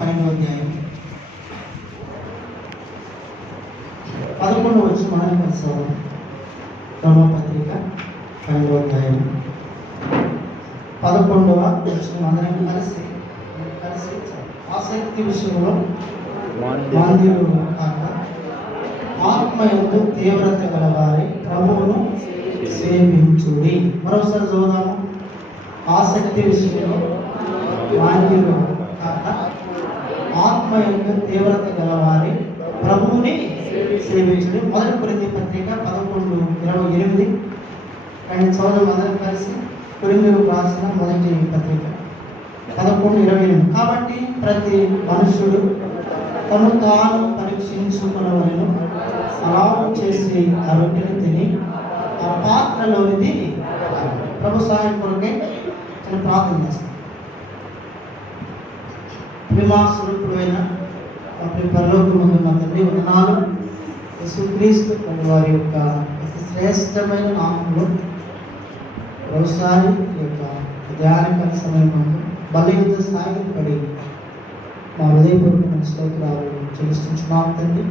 12వ అధ్యాయం 11వ వచనం మనం పరిశీలిద్దాం. రోమపత్రిక 12వ అధ్యాయం 11వ వచనం అందరం కలిసి ఆసక్తి విషయంలో మాంద్యులు కాక ఆత్మయందు తీవ్రత గలవారి ప్రభువును సేవించుడి. మరోసారి చూద్దాము. ఆసక్తి విషయంలో మాంద్యులు కాక ఆత్మయందు తీవ్రత గలవారి ప్రభువుని సేవించుడి. 1 కొరింథీ పత్రిక 11:28 అండ్ చదువు అందరం కలిసి. కొరింథీయులకు రాసిన మొదటి పత్రిక 11:28. కాబట్టి ప్రతి మనుషుడు తను తాను పరీక్షించుకునవలెను, అలాగూ చేసి ఆ రొట్టెని తిని ఆ పాత్రలోనిది ప్రభు సహాయం కొరకే నేను ప్రార్థన చేస్తాను. ప్రేమాస్వరూపుడైన పరలోకమందు మా తండ్రి వందనాలు. యేసుక్రీస్తు వారి యొక్క అతి శ్రేష్టమైన నామంలో వ్యవసాయ యొక్క ధ్యాన సమయంలో బలయుద్ధ సాగిపడి మా హృదయపూర్వక స్తోత్రాలు చెల్లిస్తున్నాం తండ్రి.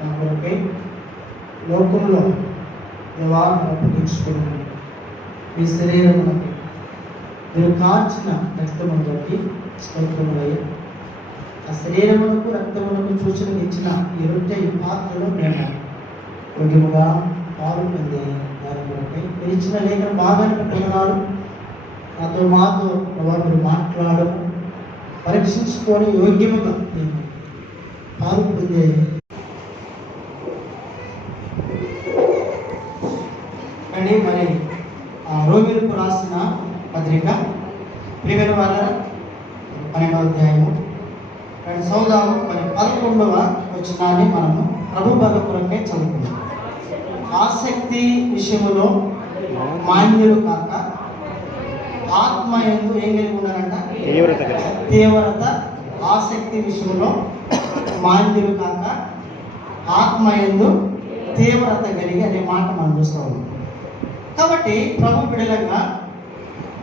నా కొరకై లోకంలో దేవాన్ని అప్పగించుకుని మీ శరీరమునకి మీరు కాల్చిన రక్తమును బట్టి స్తోత్రములయ్యా. ఆ శరీరమునకు రక్తమునకు సూచన ఇచ్చిన ఈ రొట్టె ఈ పాత్రలో మేము యోగ్యముగా పాలు పొంది దాని కొరకై మీరు ఇచ్చిన లేఖన బాగానే పొందనాలు. మాతో మీరు మాట్లాడము పరీక్షించుకొని యోగ్యముగా పాలు పొందే అండి. మరి ఆ రోమిలకు రాసిన పత్రిక ప్రియమైన వాళ్ళ 12వ అధ్యాయము అండ్ సౌదాము మరి 11వ వచనాన్ని మనము ప్రభు బల కొరకే చదువుకున్నాం. ఆసక్తి విషయంలో మాన్యులు కాక ఆత్మయందు ఏం కలిగి ఉన్నారంట? తీవ్రత. ఆసక్తి విషయంలో మాన్యులు కాక ఆత్మయందు తీవ్రత కలిగి అనే మాట మనం చూస్తూ ఉన్నాం. కాబట్టి ప్రభు బిడలంగా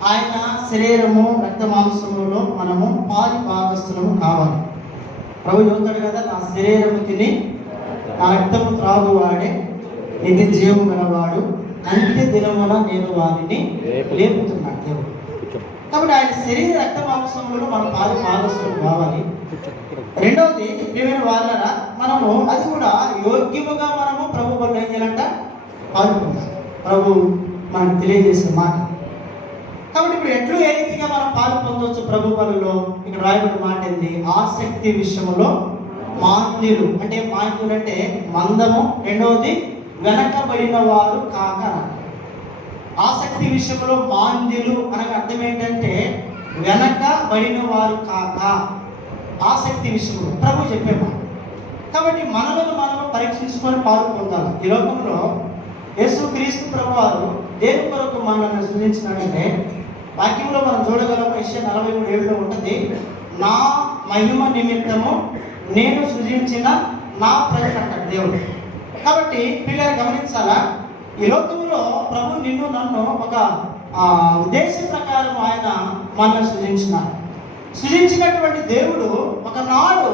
ఆయన శరీరము రక్త మాంసములో మనము పాలి భాగస్థులము కావాలి. ప్రభు చెబుతాడు కదా, నా శరీరము తిని నా రక్తము త్రాగువాడే నిధి జీవము గలవాడు, అంత్య దినమున నేను వారిని లేపుతున్నాడు దేవుడు. కాబట్టి ఆయన శరీర రక్త మాంసములలో మన పాలి భాగస్థులు కావాలి. రెండవది ప్రియమైన వాళ్ళరా, మనము అది కూడా యోగ్యముగా మనము ప్రభు వల్ల ఏం చేయాలంట? పాల్గొంటాం. ప్రభు మనకు తెలియజేసే మాట. కాబట్టి ఇప్పుడు ఎట్లు ఏ రీతిగా మనం పాలు పొందవచ్చు ప్రభు పనుల్లో? ఇక్కడ రాయబడిన మాట ఏంటి? ఆసక్తి విషయంలో మాంద్యులు. అంటే మాంద్యులు అంటే మందము. రెండవది వెనకబడిన వారు కాక. ఆసక్తి విషయంలో మాంద్యులు అనగా అర్థం ఏంటంటే వెనకబడిన వారు కాక. ఆసక్తి విషయంలో ప్రభు చెప్పేమా. కాబట్టి మనలను మనము పరీక్షించుకొని పాలు పొందాలి. ఈ లోకంలో యేసుక్రీస్తు ప్రభు వారు దేని కొరకు మనల్ని సృజించినాడంటే, వాక్యంలో మనం చూడగలం. యెషయా 43:7 ఉంటుంది, నా మహిమ నిమిత్తము నేను సృజించిన నా ప్రజలు అంటాడు దేవుడు. కాబట్టి పిల్లలు గమనించాలా, ఈ లోకంలో ప్రభు నిన్ను నన్ను ఒక ఉద్దేశ ప్రకారం ఆయన మనల్ని సృజించినటువంటి దేవుడు ఒకనాడు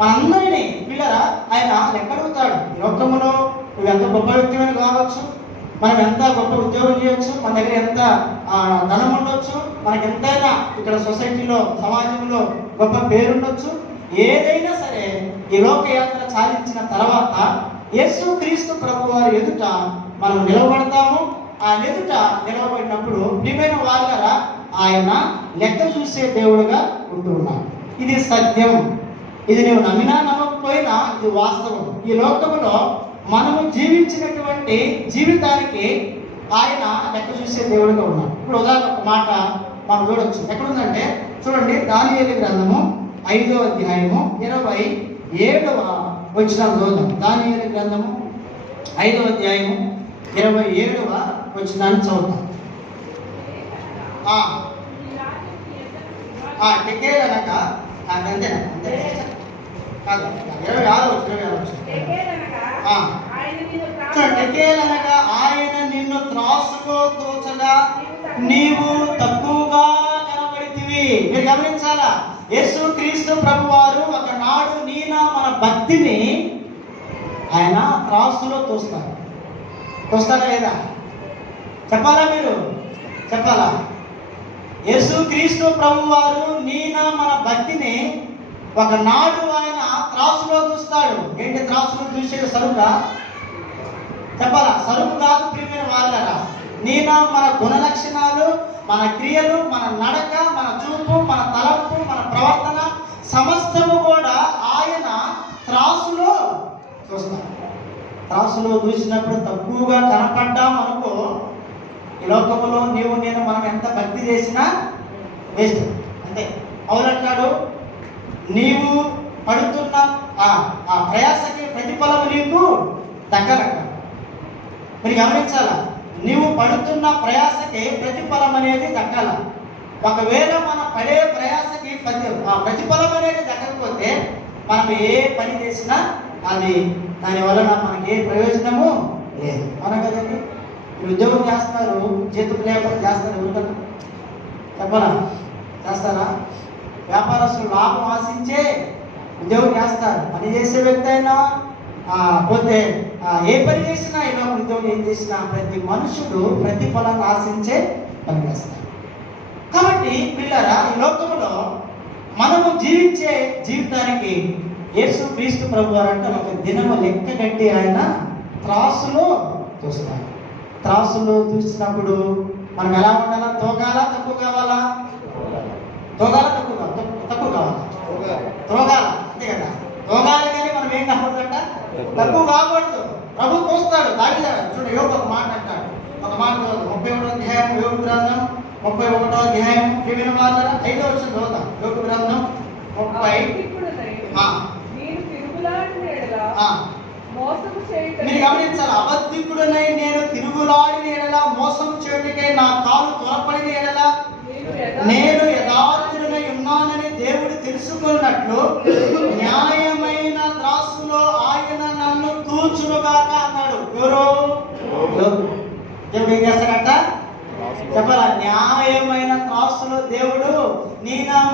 మనందరినీ పిల్లరా ఆయన లెక్కడుగుతాడు. ఈ లోకంలో నువ్వు ఎంత గొప్ప వ్యక్తిమైన కావచ్చు, మనం ఎంత గొప్ప ఉద్యోగం చేయొచ్చు, మన దగ్గర ఎంత ధనం ఉండొచ్చు, మనకి ఎంతైనా ఇక్కడ సొసైటీలో సమాజంలో గొప్ప పేరుండొచ్చు, ఏదైనా సరే ఈ లోకయాత్ర సాధించిన తర్వాత యేసుక్రీస్తు ప్రభు వారి ఎదుట మనం నిలబడతాము. ఆ ఎదుట నిలబడినప్పుడు ప్రియమైన వాళ్ళరా ఆయన లెక్క చూసే దేవుడుగా ఉంటూ ఉన్నాడు. ఇది సత్యం. ఇది నువ్వు నమ్మినా నమ్మకపోయినా ఇది వాస్తవం. ఈ లోకంలో మనము జీవించినటువంటి జీవితానికి ఆయన లెక్క చూసే దేవుడిగా ఉన్నాడు. ఇప్పుడు ఉదాహరణ ఒక మాట మనం చూడవచ్చు. ఎక్కడుందంటే చూడండి, దానియేలు గ్రంథము 5వ అధ్యాయము 27వ వచనం చూద్దాం. దానియేలు గ్రంథము 5వ అధ్యాయము 27వ వచనాన్ని చదువుతాం. టెకేల్ అనగా అంతేనా? అంతే కాదు, 26వ ఆయన నిన్ను త్రాసులో తోచగా నీవు తక్కువగా కనబడితివి. మీరు గమనించాలా, యేసు క్రీస్తు ప్రభువారు ఒకనాడు మన భక్తిని ఆయన త్రాసులో తోస్తారా లేదా? చెప్పాలా? మీరు చెప్పాలా? యేసు క్రీస్తు ప్రభువారు మన భక్తిని ఒకనాడు ఆయన త్రాసులో చూస్తాడు. ఏంటి త్రాసులో చూసేది? సరుక? చెప్పాలా? సరుకు కాదు ప్రియమైన వాళ్ళరా. మన గుణ లక్షణాలు, మన క్రియలు, మన నడక, మన చూపు, మన తలంపు, మన ప్రవర్తన సమస్తము కూడా ఆయన త్రాసులో చూస్తాడు. త్రాసులో చూసినప్పుడు తక్కువగా కనపడ్డాం అనుకో, ఈ లోకంలో నీవు నేను మనం ఎంత భక్తి చేసినా వేస్ట్ అంతే. అవునంటాడు, నీవు పడుతున్న ఆ ప్రయాసకి ప్రతిఫలం నీకు దక్కలట. మీరు గమనించాలా, నీవు పడుతున్న ప్రయాసకి ప్రతిఫలం అనేది దక్కాల. ఒకవేళ మనం పడే ప్రయాసకి ప్రతిఫలం అనేది దక్కకపోతే మనం ఏ పని చేసినా అది దాని వలన మనకి ఏ ప్రయోజనము లేదు. అవునా కదండి? మీరు ఉద్యోగం చేస్తున్నారు, చేతులు లేకుండా చేస్తారు. ఎవరు చెప్పరా? చేస్తారా? వ్యాపారస్తులు లాభం ఆశించే ఉద్యోగం చేస్తారు. పని చేసే వ్యక్తి అయినా పోతే ఏ పని చేసినా, ఇలా ఉద్యోగం ఏం చేసినా ప్రతి మనుషుడు ప్రతిఫలాన్ని ఆశించే పని చేస్తారు. కాబట్టి పిల్లరా, ఈ లోకంలో మనము జీవించే జీవితానికి యేసు క్రీస్తు ప్రభువారు అంటే ఒక దినము లెక్క కట్టి ఆయన త్రాసులో చూస్తాడు. త్రాసులో చూసినప్పుడు మనం ఎలా ఉండాలా? తోగాలా? తక్కువ కావాలా? తోగాలా? తక్కువ కావాలా? తోగాల, అంతే కదా? తోగాలి. కానీ మనం ఏం కావద్దంట? తక్కువ కాకూడదు. ప్రభు చూస్తాడు. చూడండి, యోగ ఒక మాట అంటాడు. ఒక మాట 31వ అధ్యాయం యోగ గ్రంథం 31వ అధ్యాయం 5వ వచనం చదువుతాం. యోగ గ్రంథం 30. మీరు గమనించాలి, అబద్ధికుడనై నేను తిరుగులాడిన ఎడల, మోసం చేయుటకై నా కాలు త్వరపడిన ఎడల నేను యథార్థుడనై ఉన్నానని దేవుడు తెలుసుకున్నట్లు న్యాయమైన త్రాసులో ఆయన నన్ను తూచునుగాక అన్నాడు. ఎవరు? దేవుడు ఏం చేస్తాడట? చెప్పాలా? న్యాయమైన త్రాసులో దేవుడు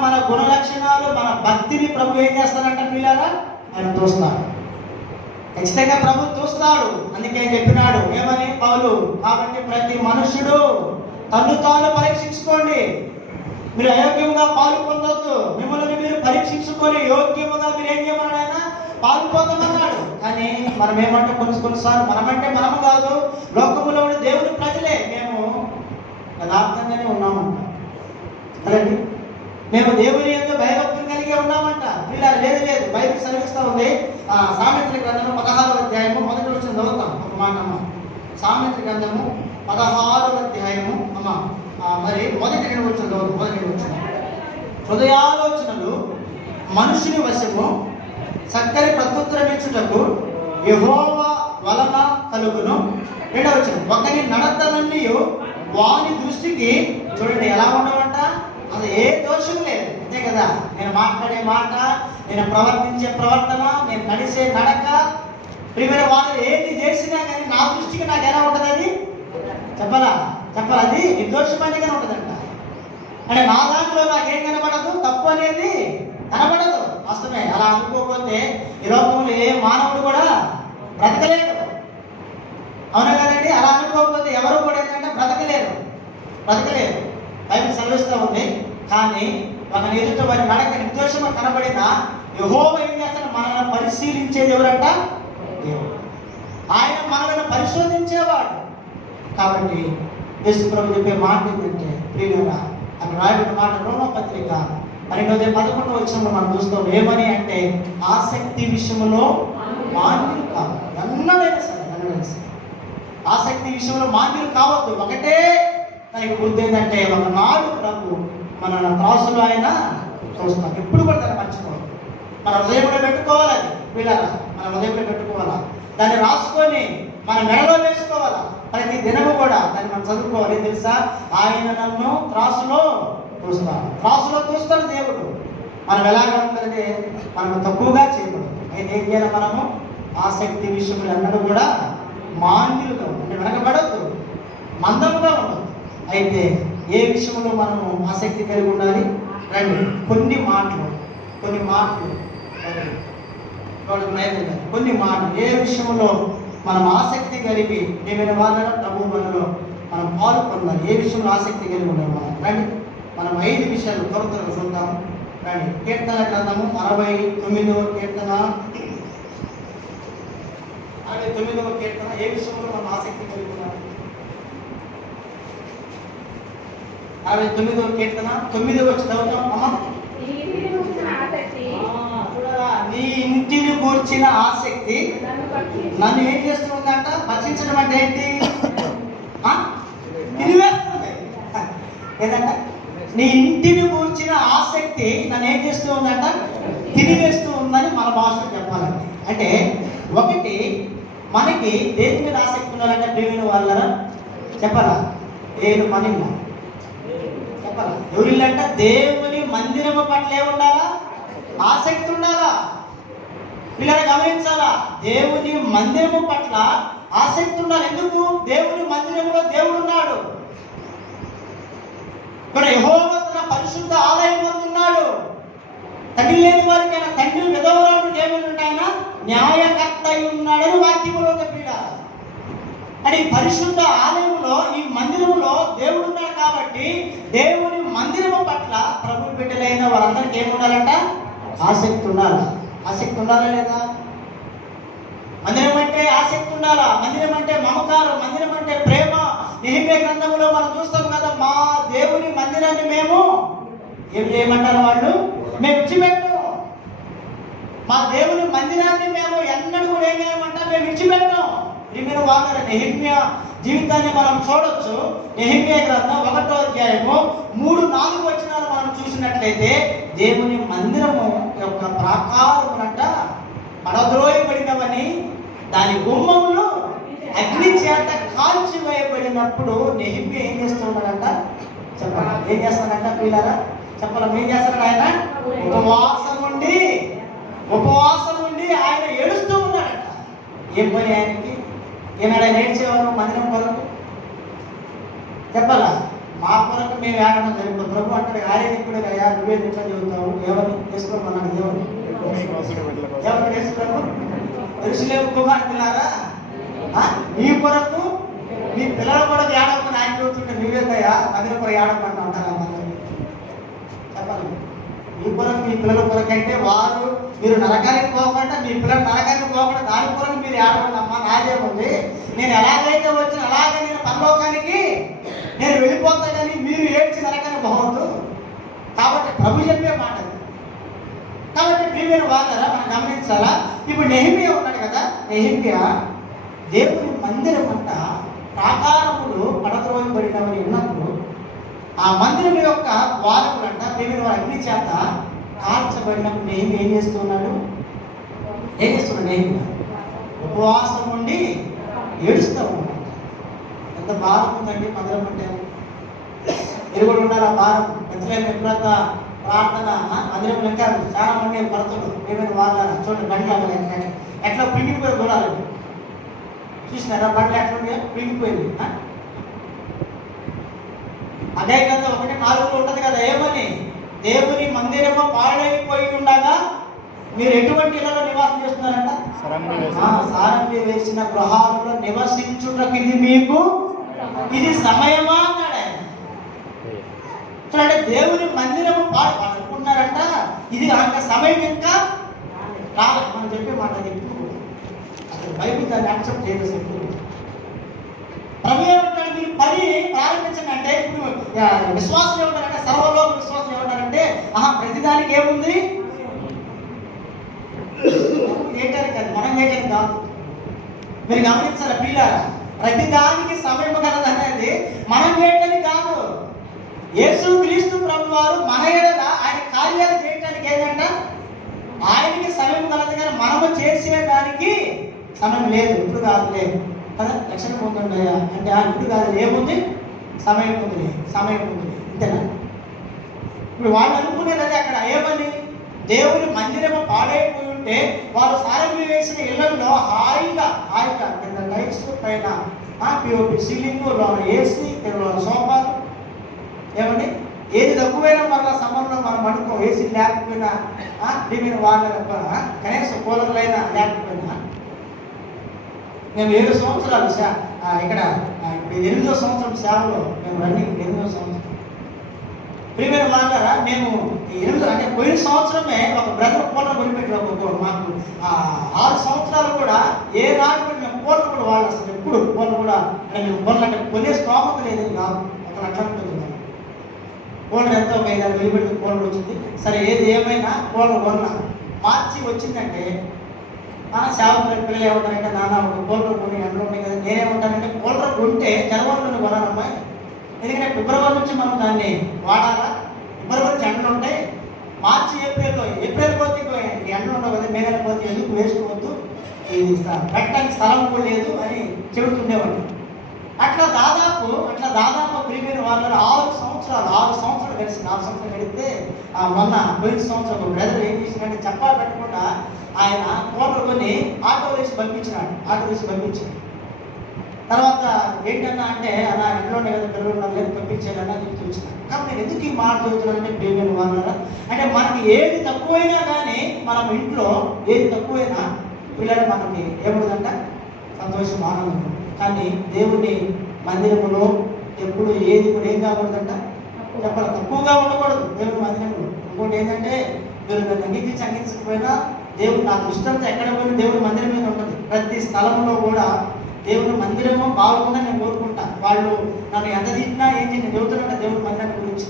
మన గుణ లక్షణాలు, మన భక్తిని ప్రభు ఏం చేస్తాడంట పిల్లరా? ఆయన చూస్తాడు. ఖచ్చితంగా ప్రభు చూస్తాడు. అందుకే చెప్పినాడు ఏమని పౌలు, కాబట్టి ప్రతి మనుషుడు తను తాను పరీక్షించుకోండి. మీరు అయోగ్యముగా పాలు పొందొద్దు. మిమ్మల్ని మీరు పరీక్షించుకొని యోగ్యముగా మీరు ఏం చేయమన్నాడు? ఆయన పాలు పొందమన్నాడు. కానీ మనం ఏమంటే కొన్నిసార్లు మనమంటే మనము కాదు, లోకములో ఉండే దేవుని ప్రజలే మేము యథార్థంగానే ఉన్నామంట కదండి. మేము దేవుని యొక్క భయభక్తులు కలిగి ఉన్నామంట. పిల్లలు లేదు బైబిల్ సెలవిస్తూ ఉంది. సామెతల గ్రంథము 16వ అధ్యాయము 1వ వచనం చదువుతాం. ఒక మాట అమ్మ. సామెతల గ్రంథము 16వ అధ్యాయము మరి 1వ వచనం చదువుతాం. 1వ వచనం, హృదయాలోచనలు మనుషుని వశము, చక్కని ప్రత్యుత్తరమిచ్చుటకు యెహోవా వలన కలుగును. 2వ వచనం, ఒకని నడతలన్నీ వాని దృష్టికి చూడండి ఎలా ఉండవంట? అసలు ఏ దోషం లేదు, అంతే కదా? నేను మాట్లాడే మాట, నేను ప్రవర్తించే ప్రవర్తన, నేను నడిచే నడక, ప్రియమైన వాళ్ళు ఏది చేసినా కానీ నా దృష్టికి నాకు ఎలా ఉంటుంది? అది చెప్పాలా? అది నిర్దోషమైనగానే ఉంటుందంట. అంటే నా దాంట్లో నాకేం కనబడదు, తప్పు అనేది కనబడదు. వాస్తవమే. అలా అనుకోకపోతే ఈ లోకంలో ఏ మానవుడు కూడా బ్రతకలేడు. అవునా కదండి? అలా అనుకోకపోతే ఎవరు కూడా ఏంటంటే బ్రతకలేరు. బైబిల్ సెలవిస్తూ ఉంది. కానీ ఒక ఎదుట వారి నడక నిర్దోషంగా కనబడిన యెహోవా ఏం చేస్తాడు? మనల్ని పరిశీలించేది ఎవరంట? దేవుడు. ఆయన మనల్ని పరిశోధించేవాడు. కాబట్టి యేసు ప్రభు చెప్పే మాట ఏంటంటే ప్రియులారా, అక్కడ రాయబడిన మాట రోమపత్రిక 12వ వచనంలో మనం చూస్తాం. ఏమని అంటే ఆసక్తి విషయంలో మాన్యులు కాదు. ఎన్నడైనా సరే ఆసక్తి విషయంలో మాన్యులు కావద్దు. ఒకటే దానికి బుద్ధి ఏంటంటే ఒకనాడు ప్రభు మన త్రాసులో ఆయన చూస్తాం. ఎప్పుడు కూడా దాన్ని మర్చిపోవాలి. మన హృదయంలో పెట్టుకోవాలి. అది వీళ్ళరా మన హృదయంలో పెట్టుకోవాలా, దాన్ని రాసుకొని మన మెడలో వేసుకోవాలా. ప్రతి దినము కూడా దాన్ని మనం చదువుకోవాలి. తెలుసా? ఆయన నన్ను త్రాసులో చూస్తాడు దేవుడు. మనం ఎలాగా ఉంటుందంటే మనము తక్కువగా చేయకూడదు. అయితే ఏం చేయాలి? మనము ఆసక్తి విషయంలో అన్నది కూడా మాన్యులుగా అంటే వెనకబడద్దు, మందముగా ఉండదు. అయితే ఏ విషయంలో మనము ఆసక్తి కలిగి ఉండాలి? రండి కొన్ని మాటలు కొన్ని మాటలు ఏ విషయంలో మనం ఆసక్తి కలిగి ఏమైనా వాళ్ళ ప్రభు మనలో మనం పాల్గొన్నాం, ఏ విషయంలో ఆసక్తి కలిగి ఉన్నాం మనం. రండి మనం 5 విషయాలు త్వరగా చూద్దాము. రండి కీర్తన గ్రంథము 69వ కీర్తన, 69వ కీర్తన. ఏ విషయంలో మనం ఆసక్తి కలిగి ఉన్నాం? 69వ కీర్తన 9వ చదువుతాం అమ్మ. నీ ఇంటిని కూర్చిన ఆసక్తి నన్ను ఏం చేస్తుందంట? భక్షించడం అంటే ఏంటి? తినివేస్తుంది. ఏదంట? నీ ఇంటిని కూర్చిన ఆసక్తి నన్ను ఏం చేస్తూ ఉందంట? తినివేస్తూ ఉందని మన భాషలో చెప్పాలంటే. అంటే ఒకటి మనకి దేని మీద ఆసక్తి ఉండాలంటే ప్రేమిన వాళ్ళ చెప్పాలా? నేను పని చెప్పాలా? ఎవరిల్లంట? దేవుని మందిరము పట్ల ఏముండాలా? ఆసక్తి ఉండాలా? పిల్లలు గమనించాలా? దేవుని మందిరము పట్ల ఆసక్తి ఉండాలి. ఎందుకు? దేవుని మందిరంలో దేవుడు ఉన్నాడు. ఇక్కడ యెహోవా తన పరిశుద్ధ ఆలయం ఉన్నాడు. తండ్రి లేని వారికైనా తండ్రి విధవరాలు దేవుడు ఆయన న్యాయకర్త అయి ఉన్నాడని వాక్యములో చెప్పారు. అని పరిశుద్ధ ఆలయంలో ఈ మందిరంలో దేవుడు ఉన్నాడు కాబట్టి దేవుని మందిరము పట్ల ప్రభు బిడ్డలైన వాళ్ళందరికీ ఏముండాలంట? ఆసక్తి ఉండాలి. ఆసక్తి ఉండాలా లేదా? మందిరం అంటే ఆసక్తి ఉండాలా? మందిరం అంటే మమకారం, మందిరం అంటే ప్రేమ. నెహెమ్యా గ్రంథంలో మనం చూస్తాం కదా, మా దేవుని మందిరాన్ని మేము ఏం చేయమంటారు వాళ్ళు? మేము విడిచిపెట్టాం. మా దేవుని మందిరాన్ని మేము ఎన్నడూ కూడా ఏం చేయమంటారు? మేము విడిచిపెట్టాం. మీరు వాళ్ళ నెహెమ్యా జీవితాన్ని మనం చూడొచ్చు. నెహెమ్యా గ్రంథం 1వ అధ్యాయము 3-4 వచనాలు మనం చూసినట్లయితే దేవుని మందిరము యొక్క ప్రాకారమునంట పడద్రోయబడినవని, దాని గుమ్మములు అగ్ని చేత కాల్చివేయబడినప్పుడు నెహెమ్యా ఏం చేస్తున్నాడంట? చెప్పాలి. ఏం చేస్తాడంట పిల్లరా? చెప్పాలి. ఏం చేస్తాడు ఆయన? ఉపవాసం ఉండి ఆయన ఏడుస్తూ ఉన్నాడంట. ఏం పని ఆయనకి? ఈనాడు ఆయన ఏడ్చేవారు మందిరం కొరకు. చెప్పాలా? మా కొరకు మేము ఏడడం జరుగుతుంది. ప్రభు అంటే ఆర్యకుడు అయ్యా, నువ్వే ఎట్లా చెబుతావు? ఎవరిని చేసుకోమన్నాడు? ఎవరు చేసుకోము? తెలుసులేవు కుమార్తెలారా, నీ కొరకు మీ పిల్లల కొరకు ఏడవని ఆయన చెబుతుంటే నువ్వేదయ్యా మందిరం కొరకు ఏడవమంటా ఉంటారా? చెప్పాలి. మీ కొరకు మీ పిల్లల కొరకు అంటే వారు మీరు నరకానికి పోకుండా, మీ పిల్లలు నరకానికి పోకుండా దాని కొరకు మీరు ఏడవండి అమ్మా, నాదేముంది? నేను ఎలాగైతే వచ్చిన అలాగే నేను పరలోకానికి నేను వెళ్ళిపోతా, కానీ మీరు ఏడ్చి నరకానికి పోవద్దు. కాబట్టి ప్రభు చెప్పే మాట. కాబట్టి ప్రియమైన వాళ్ళరా మనం గమనించాలా? ఇప్పుడు నెహెమ్యా ఉన్నాడు కదా, నెహెమ్యా దేవుని మందిరం అంట ప్రాకారములు పడద్రోయబడినవని ఉన్నప్పుడు ఆ మందిరం యొక్క ద్వారములంట ప్రియమైన అగ్ని చేత కాల్చబడినప్పుడు నెహెమ్యా ఏం చేస్తున్నాడు? నెహెమ్యా ఉపవాసం ఉండి ఏడుస్తూ ఉన్నాడు. ఎంత భారం ఉందండి మందిరం అంటే. మీరు కూడా ఉండాలి ఆ భారం. ఎట్లయినా ఎప్పుడంతా ప్రార్థన మందిరం ఇంకా చాలా మంది పడుతున్నారు. ఏమైనా వాళ్ళ చూడండి బండ్లు ఎట్లా పిండిపోయి చూడాలి. చూసినారా బండ్లు ఎట్లా పిండిపోయింది? అదే కదా 1:4 ఉంటది కదా, ఏమని? దేవుని మందిరము పాడైపోయి ఉండగా మీరు ఎటువంటి ఇళ్లలో నివాసం చేస్తున్నారంట? సారంగి వేసిన గృహాలలో నివసించుటకు ఇది మీకు ఇది సమయమా అన్నాడు ఆయన. చూడండి, దేవుని మందిరము అనుకున్నారంట, ఇది అంత సమయం ఇంకా రాలేదు. మనం చెప్పే మాట ఎప్పుడు అసలు బైబిల్ దాన్ని యాక్సెప్ట్ చేయలేదు. ఎప్పుడు ప్రభు ఏమంటాడు? మీరు పని ప్రారంభించండి అంటే ఇప్పుడు విశ్వాసం ఏమంటారంటే, సర్వలోక విశ్వాసం ఏమంటారంటే ప్రతిదానికి ఏముంది? ఏటానికి కాదు, మనం ఏటానికి కాదు. మీరు గమనించాలి పిల్లలు, ప్రతిదానికి సమయం కలదు అనేది మనం ఏటని కాదు. యేసు క్రీస్తు ప్రభు వారు మన ఎడల ఆయన కార్యాలు చేయడానికి ఏంటంట ఆయనకి సమయం కలదు, కానీ మనము చేసేదానికి సమయం లేదు. ఇప్పుడు కాదు లేదు కదా, రక్షణ పొందుండయా అంటే ఇప్పుడు కాదు, ఏముంది? సమయం ఉంది, అంతేనా? ఇప్పుడు వాళ్ళు అనుకునేది అదే. అక్కడ ఏమని? దేవుని మందిరము పాడైపోయి ఉంటే వారు సారంగి వేసిన ఇళ్లలో హాయిగా కింద లైట్స్ పైన పిఓపి సీలింగ్, లోన ఏసీ, లోన సోఫాలు, ఏమండి ఏది తక్కువైనా మరలా సమ్మర్లో మనం అనుకో ఏసీ లేకపోయినా దీని వాళ్ళ కనీసం కూలర్లైనా లేకపోయినా మేము 7 సంవత్సరాలు ఇక్కడ 8వ సంవత్సరం సేవలో మేము రన్నింగ్ 8వ సంవత్సరం ప్రియమైన వాళ్ళారా మేము 8 అంటే పోయిన సంవత్సరమే ఒక బ్రదర్ కూలర్ కొనిపెట్టాము. మాకు 6 సంవత్సరాలు కూడా ఏ రాజు కూడా మేము కూలర్ కూడా వాళ్ళు అసలు ఎప్పుడు కూలర్ కూడా మేము కూలర్ అంటే కొనే స్తోమత లేదని కాదు. 1 లక్ష ఉంటుంది కూలర్ ఎంతో ఒక 5,000 పెట్టి కూలర్ వచ్చింది. సరే ఏది ఏమైనా కూలర్ కొన్నా మార్చి వచ్చిందంటే సేవకుల పిల్లలు ఏమంటారంటే నాన్న ఒక కూలర్ కొని ఎండలో ఉన్నాయి కదా. నేనేమంటానంటే కూలర్ కొంటే జనవరిలోనే కొనాలమ్మాయి, ఎందుకంటే ఫిబ్రవరి నుంచి మనం దాన్ని వాడాలా. ఫిబ్రవరి నుంచి ఎండలు ఉంటాయి, మార్చి ఏప్రిల్ పోతే ఎండలు ఉండవు కదా, మే నెల పోతే ఎందుకు వేసుకోవద్దు, ఇది పెట్టడానికి స్థలం కూడా లేదు అని చెబుతుండేవాడిని. అట్లా దాదాపు ప్రియమైన వాళ్ళు 6 సంవత్సరాలు కలిసి 4 సంవత్సరాలు గడిపితే మొన్న పోయిన సంవత్సరం ఒక బ్రదర్ ఏం చేసినట్టే చెప్పా పెట్టకుండా ఆయన కూలర్ కొని ఆటో వేసి పంపించాడు. తర్వాత ఏంటన్నా అంటే అలా ఇంట్లోనే కదా పిల్లలు లేదు పంపించాడన్నా చెప్తూ వచ్చినాను. కాబట్టి నేను ఎందుకు ఈ మాట చదువుతున్నానంటే ప్రియమైన వాళ్ళ అంటే మనకి ఏది తక్కువైనా కానీ మనం ఇంట్లో ఏది తక్కువైనా పిల్లలు మనకి ఏముందంట సంతోషం, ఆనందం. కానీ దేవుని మందిరములో ఎప్పుడు ఏది కూడా ఏం కాకూడదంట, చెప్పాలి తక్కువగా ఉండకూడదు దేవుని మందిరంలో. ఇంకోటి ఏంటంటే మీరు అంగీకరించకపోయినా దేవుడు నా దృష్టంతో ఎక్కడ పోయినా దేవుడి మందిరం మీద ఉంటుంది. ప్రతి స్థలంలో కూడా దేవుని మందిరము బాగుందా నేను కోరుకుంటా. వాళ్ళు నన్ను ఎంత తిట్టినా ఏం చేసి చెబుతున్నట్టు దేవుడి మందిరాన్ని గురించి.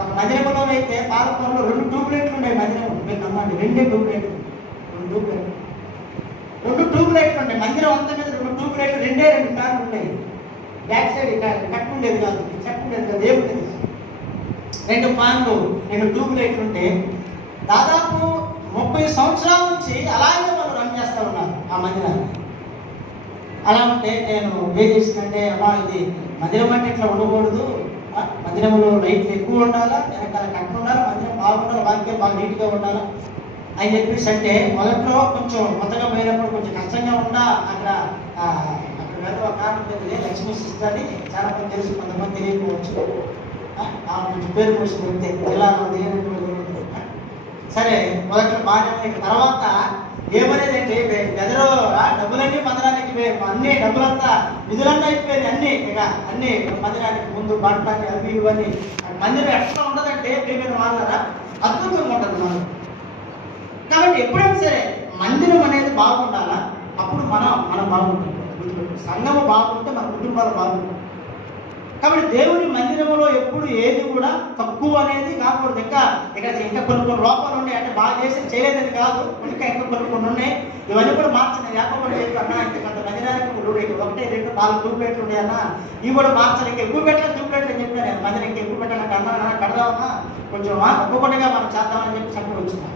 ఒక మందిరంలో అయితే పాలకొండలో 2 ట్యూబ్లైట్లు ఉన్నాయి మందిరం. మీరు నమ్మండి, 2 ట్యూబ్లైట్లు ఉంటాయి మందిరం అంతా మీద. 2 ట్యూబ్లైట్లు 2 ఫ్యాన్లు ఉంటాయి. బ్యాక్ సైడ్ కట్ ఉండేది కాదు, చెట్టు ఉండేది కాదు, దేవుడి 2 ఫ్యాన్లు 2 ట్యూబ్లైట్లు ఉంటే దాదాపు 30 సంవత్సరాల నుంచి అలాగే వాళ్ళు రన్ చేస్తూ ఉన్నారు ఆ మందిరాన్ని. అలా ఉంటే నేను ఏం చేసిందంటే అమ్మా ఇది మందిరం అంటే ఇట్లా ఉండకూడదు, మందిరంలో లైట్లు ఎక్కువ ఉండాలా, వెనకాల కట్టు ఉండాలి, మందిరం బాగుండాలి, వాక్యం బాగా నీట్గా ఉండాలా అని చెప్పేసి. అంటే మొదట్లో కొంచెం కొత్తగా పోయినప్పుడు కొంచెం కష్టంగా ఉండా అక్కడ ఒక కారణం తెలియదు లక్ష్మీ సిస్టర్ అని చాలా మంది తెలుసు, కొంతమంది తెలియకపోవచ్చు. కొంచెం పేరు కోసం వెళ్తే జిల్లాలో తెలియనటువంటి సరే మొదట్లో బాగా తర్వాత ఏమనేదంటే ఎదరో డబ్బులన్నీ మందిరానికి అన్ని డబ్బులంతా నిధులన్నా అయిపోయింది అన్ని మందిరానికి ముందు బట్టలన్నీ అవి ఇవన్నీ. మందిరం ఎట్లా ఉండదంటే ప్రియమైన వాళ్ళరా అద్భుతంగా ఉంటుంది మనం. కాబట్టి ఎప్పుడైనా సరే మందిరం అనేది బాగుండాలా, అప్పుడు మనం బాగుంటుంది. సంఘము బాగుంటే మన కుటుంబాలు బాగుంటాయి. కాబట్టి దేవుని మందిరంలో ఎప్పుడు ఏది కూడా తక్కువ అనేది కాకూడదు. ఇంకా కొన్ని లోపాలు ఉన్నాయి. అంటే బాగా చేయలేదని కాదు, ఇంకా కొన్ని ఉన్నాయి. ఇవన్నీ కూడా మార్చాలి. యాకోబు అన్నా ఇంకా కొంత మందిరానికి 1, 2, 4 ట్యూబ్లైట్లు ఉన్నాయన్నా, ఇవి కూడా మార్చాలి. ఇంకా ఎక్కువ పెట్టాలి ట్యూబ్లైట్లు అని చెప్పినా నేను మందిరం ఇంకా ఎక్కువ పెట్టాలంటే అన్నా కడదామన్నా కొంచెం ఒక్కొక్కటిగా మనం చేద్దామని చెప్పి వచ్చినా.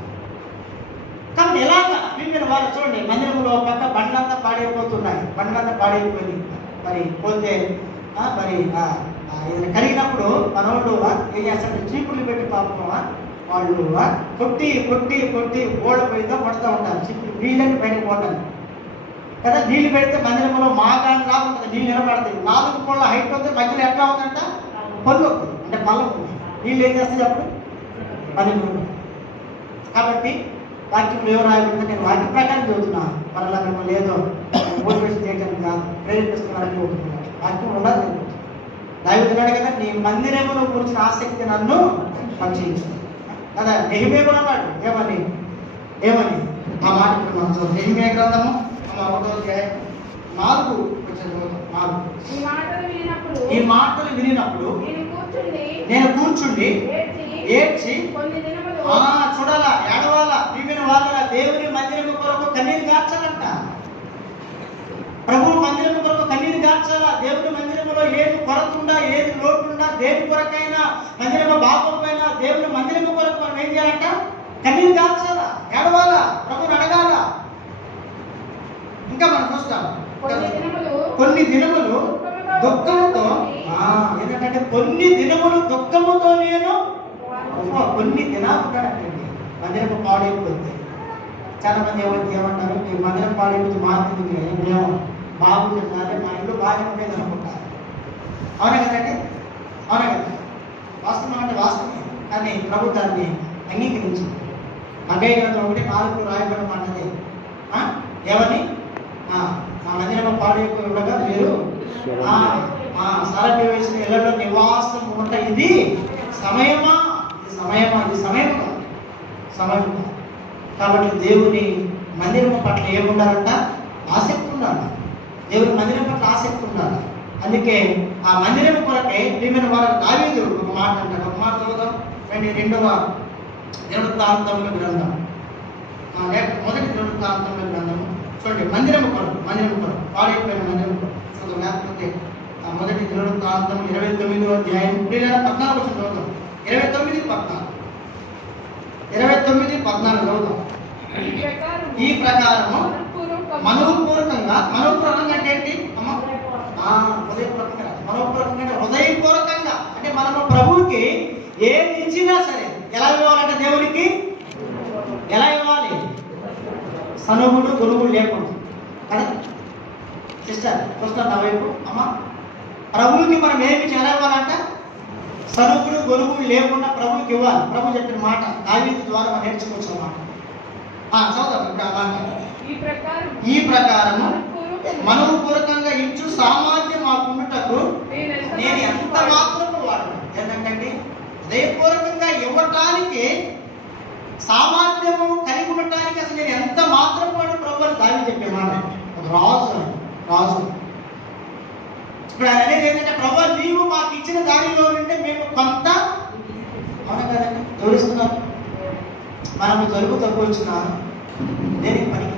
కాబట్టి ఎలాగా మీరు వాళ్ళు చూడండి, మందిరంలో పక్క బండ్లంతా పాడైపోయి మరి పోతే మరి ఏదైనా కలిగినప్పుడు మనోళ్ళు ఏం చేస్తారంటే చీపుర్లు పెట్టి పాపం వాళ్ళు కొట్టి ఓళ్ళ పోయిందో కొడుతూ ఉంటారు. చీపురు నీళ్ళని బయటకు పోవటానికి కదా. నీళ్ళు పెడితే మందిరంలో మాగాన్ లాగా ఉంటుంది, నీళ్ళు నిలబడతాయి. 4 కోళ్ళ హైట్ ఉంది, మధ్యలో ఎట్లా ఉందంట పళ్ళు వస్తుంది, అంటే పళ్ళం నీళ్ళు ఏం చేస్తాయి అప్పుడు పని. కాబట్టి వాక్యం ఎవరు రాయకుండా నేను వాక్య ప్రకారం చదువుతున్నాను. మరలా మిమ్మల్ని ఏదో మోటివేషన్ చేయడానికి కాదు, ప్రేరేపిస్తున్నారని కోరుతున్నాను. వాక్యం ఉండదు. దావీదున్నాడు కదా, నీ మందిరమును గురించిన ఆసక్తి నన్ను పరీక్షించు కదా. నెహెమీయా కూడా అన్నాడు ఏమని ఆ మాట మనం చూద్దాం. నెహెమీయా గ్రంథము 1వ అధ్యాయం 4 ఈ మాటలు వినినప్పుడు నేను కూర్చుండి ఏడ్చి చూడాలా, ఏడవాలా. ప్రియమైన వాళ్ళ దేవుని మందిరము కొరకు కన్నీరు గార్చాలంట. ప్రభు మందిరం కొరకు కన్నీరు గార్చాలా. దేవుని మందిరంలో ఏది కొరతుండా, ఏది లోటుండా, దేని కొరకైనా మందిరము బాగోకపోయినా దేవుని మందిరం కొరకు మనం ఏం చేయాలంట, కన్నీరు గార్చాలా, ఏడవాలా, ప్రభుని అడగాల. ఇంకా మనం చూస్తాం కొన్ని దినములు దుఃఖముతో, ఎందుకంటే కొన్ని దినములు దుఃఖముతో నేను కొన్ని దినాలు ఉంటాడండి. మందిరం పాడైపోతుంది. చాలా మంది ఏమంటారు, ఈ మందిరం పాడైపోతుంది మారుతుంది, ఏమో బాగుంటుంది, అదే మా ఇల్లు బాగా ఉండేది అనుకుంటారు. అవునా కదండి, అవునా కదా. వాస్తవం అంటే వాస్తవమే, కానీ ప్రభు దాన్ని అంగీకరించింది. హగ్గయి గ్రంథం 1:4 రాయబడిన మాటది ఏమని, నా మందిరము పాడైపోయి ఉండగా మీరు సారభ్య వేసిన ఇళ్లలో నివాసం ఉంట, ఇది సమయమా, ఇది సమయమా, ఇది సమయం కాదు. కాబట్టి దేవుని మందిరం పట్ల ఏముండాలంట, ఆసక్తి ఉండాలి. దేవుని మందిరం పట్ల ఆసక్తి ఉండాలి. అందుకే ఆ మందిరం కొరకే ప్రియమైన వారు దావీదు ఒక మాట అంటాడు. ఒక మాట చదువుదాం రండి. 2వ దినవృత్తాంతముల గ్రంథం, మొదటి దినవృత్తాంతముల గ్రంథము చూడండి. మందిరం కొరకు పాడైపోయిన మందిరం కొరకు చదువు. లేకపోతే మొదటి దినవృత్తాంతం 29వ అధ్యాయం 14 చదువుతాం. 29:14 చదువుతాం. ఈ ప్రకారము మనోపూర్వకంగా అంటే ఏంటి అమ్మ? హృదయపూర్వకంగా అంటే మనము ప్రభువుకి ఏది ఇచ్చినా సరే ఎలా ఇవ్వాలంటే, దేవునికి ఎలా ఇవ్వాలి? సనుగుడు గొనుగుడు లేకుండా కదా సిస్టర్, చూస్తారు నా వైపు అమ్మ. ప్రభువుకి మనం ఏమి ఎలా ఇవ్వాలంట? సనుగుడు గొనుగుడు లేకుండా ప్రభువుకి ఇవ్వాలి. ప్రభు చెప్పిన మాట దావీదు ద్వారా మనం నేర్చుకోవచ్చు అన్నమాట. చదువుతాం ఇప్పుడు ఆ మాట. ఈ ప్రకారము మనోపూర్వకంగా ఇచ్చు సామర్థ్యం మాకుండుటకు నేను ఎంత మాత్రము వాడు. ఏంటంటే హృదయపూర్వకంగా ఇవ్వటానికి సామర్థ్యము కలిగి ఉండటానికి అసలు నేను ఎంత మాత్రం వాడు ప్రభు అని దావీదు చెప్పే మాట. ఒక రాజు ఇప్పుడు ఆయన అనేది ఏంటంటే, ప్రభు నీవు మాకు ఇచ్చిన దానిలో ఉంటే మేము కొంత, అవునా కదండి, జోడిస్తున్నారు. మనము జలుబు తక్కువ వచ్చినా దేనికి పనికి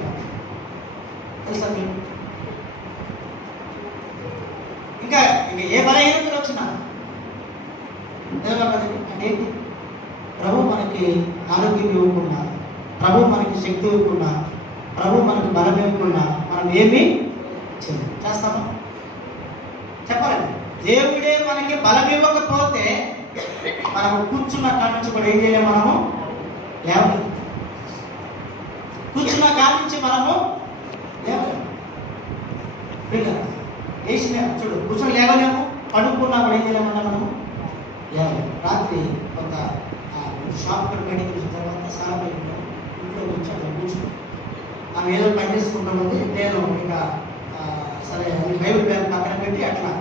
తెలుసా మీకు? ఇంకా ఏ బలహీనతలు వచ్చినా అంటే ఏంటి? ప్రభు మనకి ఆరోగ్యం ఇవ్వకుండా, ప్రభు మనకి శక్తి ఇవ్వకుండా, ప్రభు మనకి బలం ఇవ్వకుండా మనం ఏమి చేస్తామా? చెప్పాలండి. దేవుడే మనకి బలం ఇవ్వకపోతే మనము కూర్చున్న కాడి నుంచి కూడా ఏం చేయలేము, మనము లేవలేము. కూర్చున్న కాడి నుంచి మనము లేవలేము. వేసిన చూడు, కూర్చొని లేవలేము, పడుకున్నా కూడా ఏం చేయలేమన్నా మనము లేవలేము. రాత్రి కొంత షాప్ బయటకు వచ్చిన తర్వాత సార్ ఇంట్లో వచ్చి అక్కడ కూర్చుని ఆమె ఏదో పని చేసుకుంటామంటే నేను ఇంకా సరే బైబిల్ బ్యాగ్ పక్కన పెట్టి అట్లా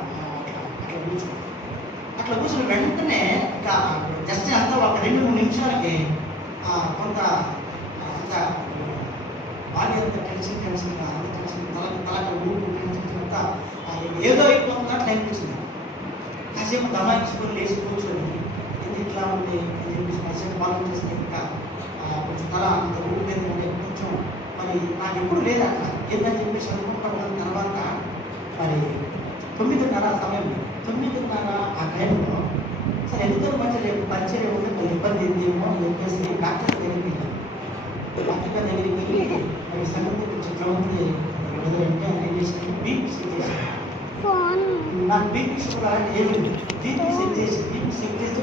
కూర్చుని వెంటనే ఇంకా జస్ట్ అంతా ఒక 2-3 నిమిషాలకి కొంత అంత బాడీ అంతా టెన్షన్ తలక ఊపు అంతా ఏదో అయిపోతున్నట్లు అనిపించింది. కాసేపు దమాయించుకొని లేచి కూర్చొని ఇది ఇట్లా ఉంది కాసేపు బాగా చేస్తే ఇంకా కొంచెం తల అంత ఊపిపోయిందంటే కొంచెం మరి నాకు ఎప్పుడు లేదు అట్లా ఏంటని చెప్పేసి అనుకుంటా ఉన్న తర్వాత మరి 9:30 సమయం, 9:30 ఆ టైంలో సరే ఎందుకు మధ్య రేపు పరిచయం ఉంటే కొంచెం ఇబ్బంది ఏమో అని చెప్పేసి డాక్టర్ దగ్గరికి మరి సంగతి కొంచెం ఇట్లా ఉంది అంటే ఆయన ఏం చేసి బీపీ చెక్ చేశాను. నాకు బీపీ షుగర్ అలాంటి ఏమి బీపీ చెక్ చేస్తే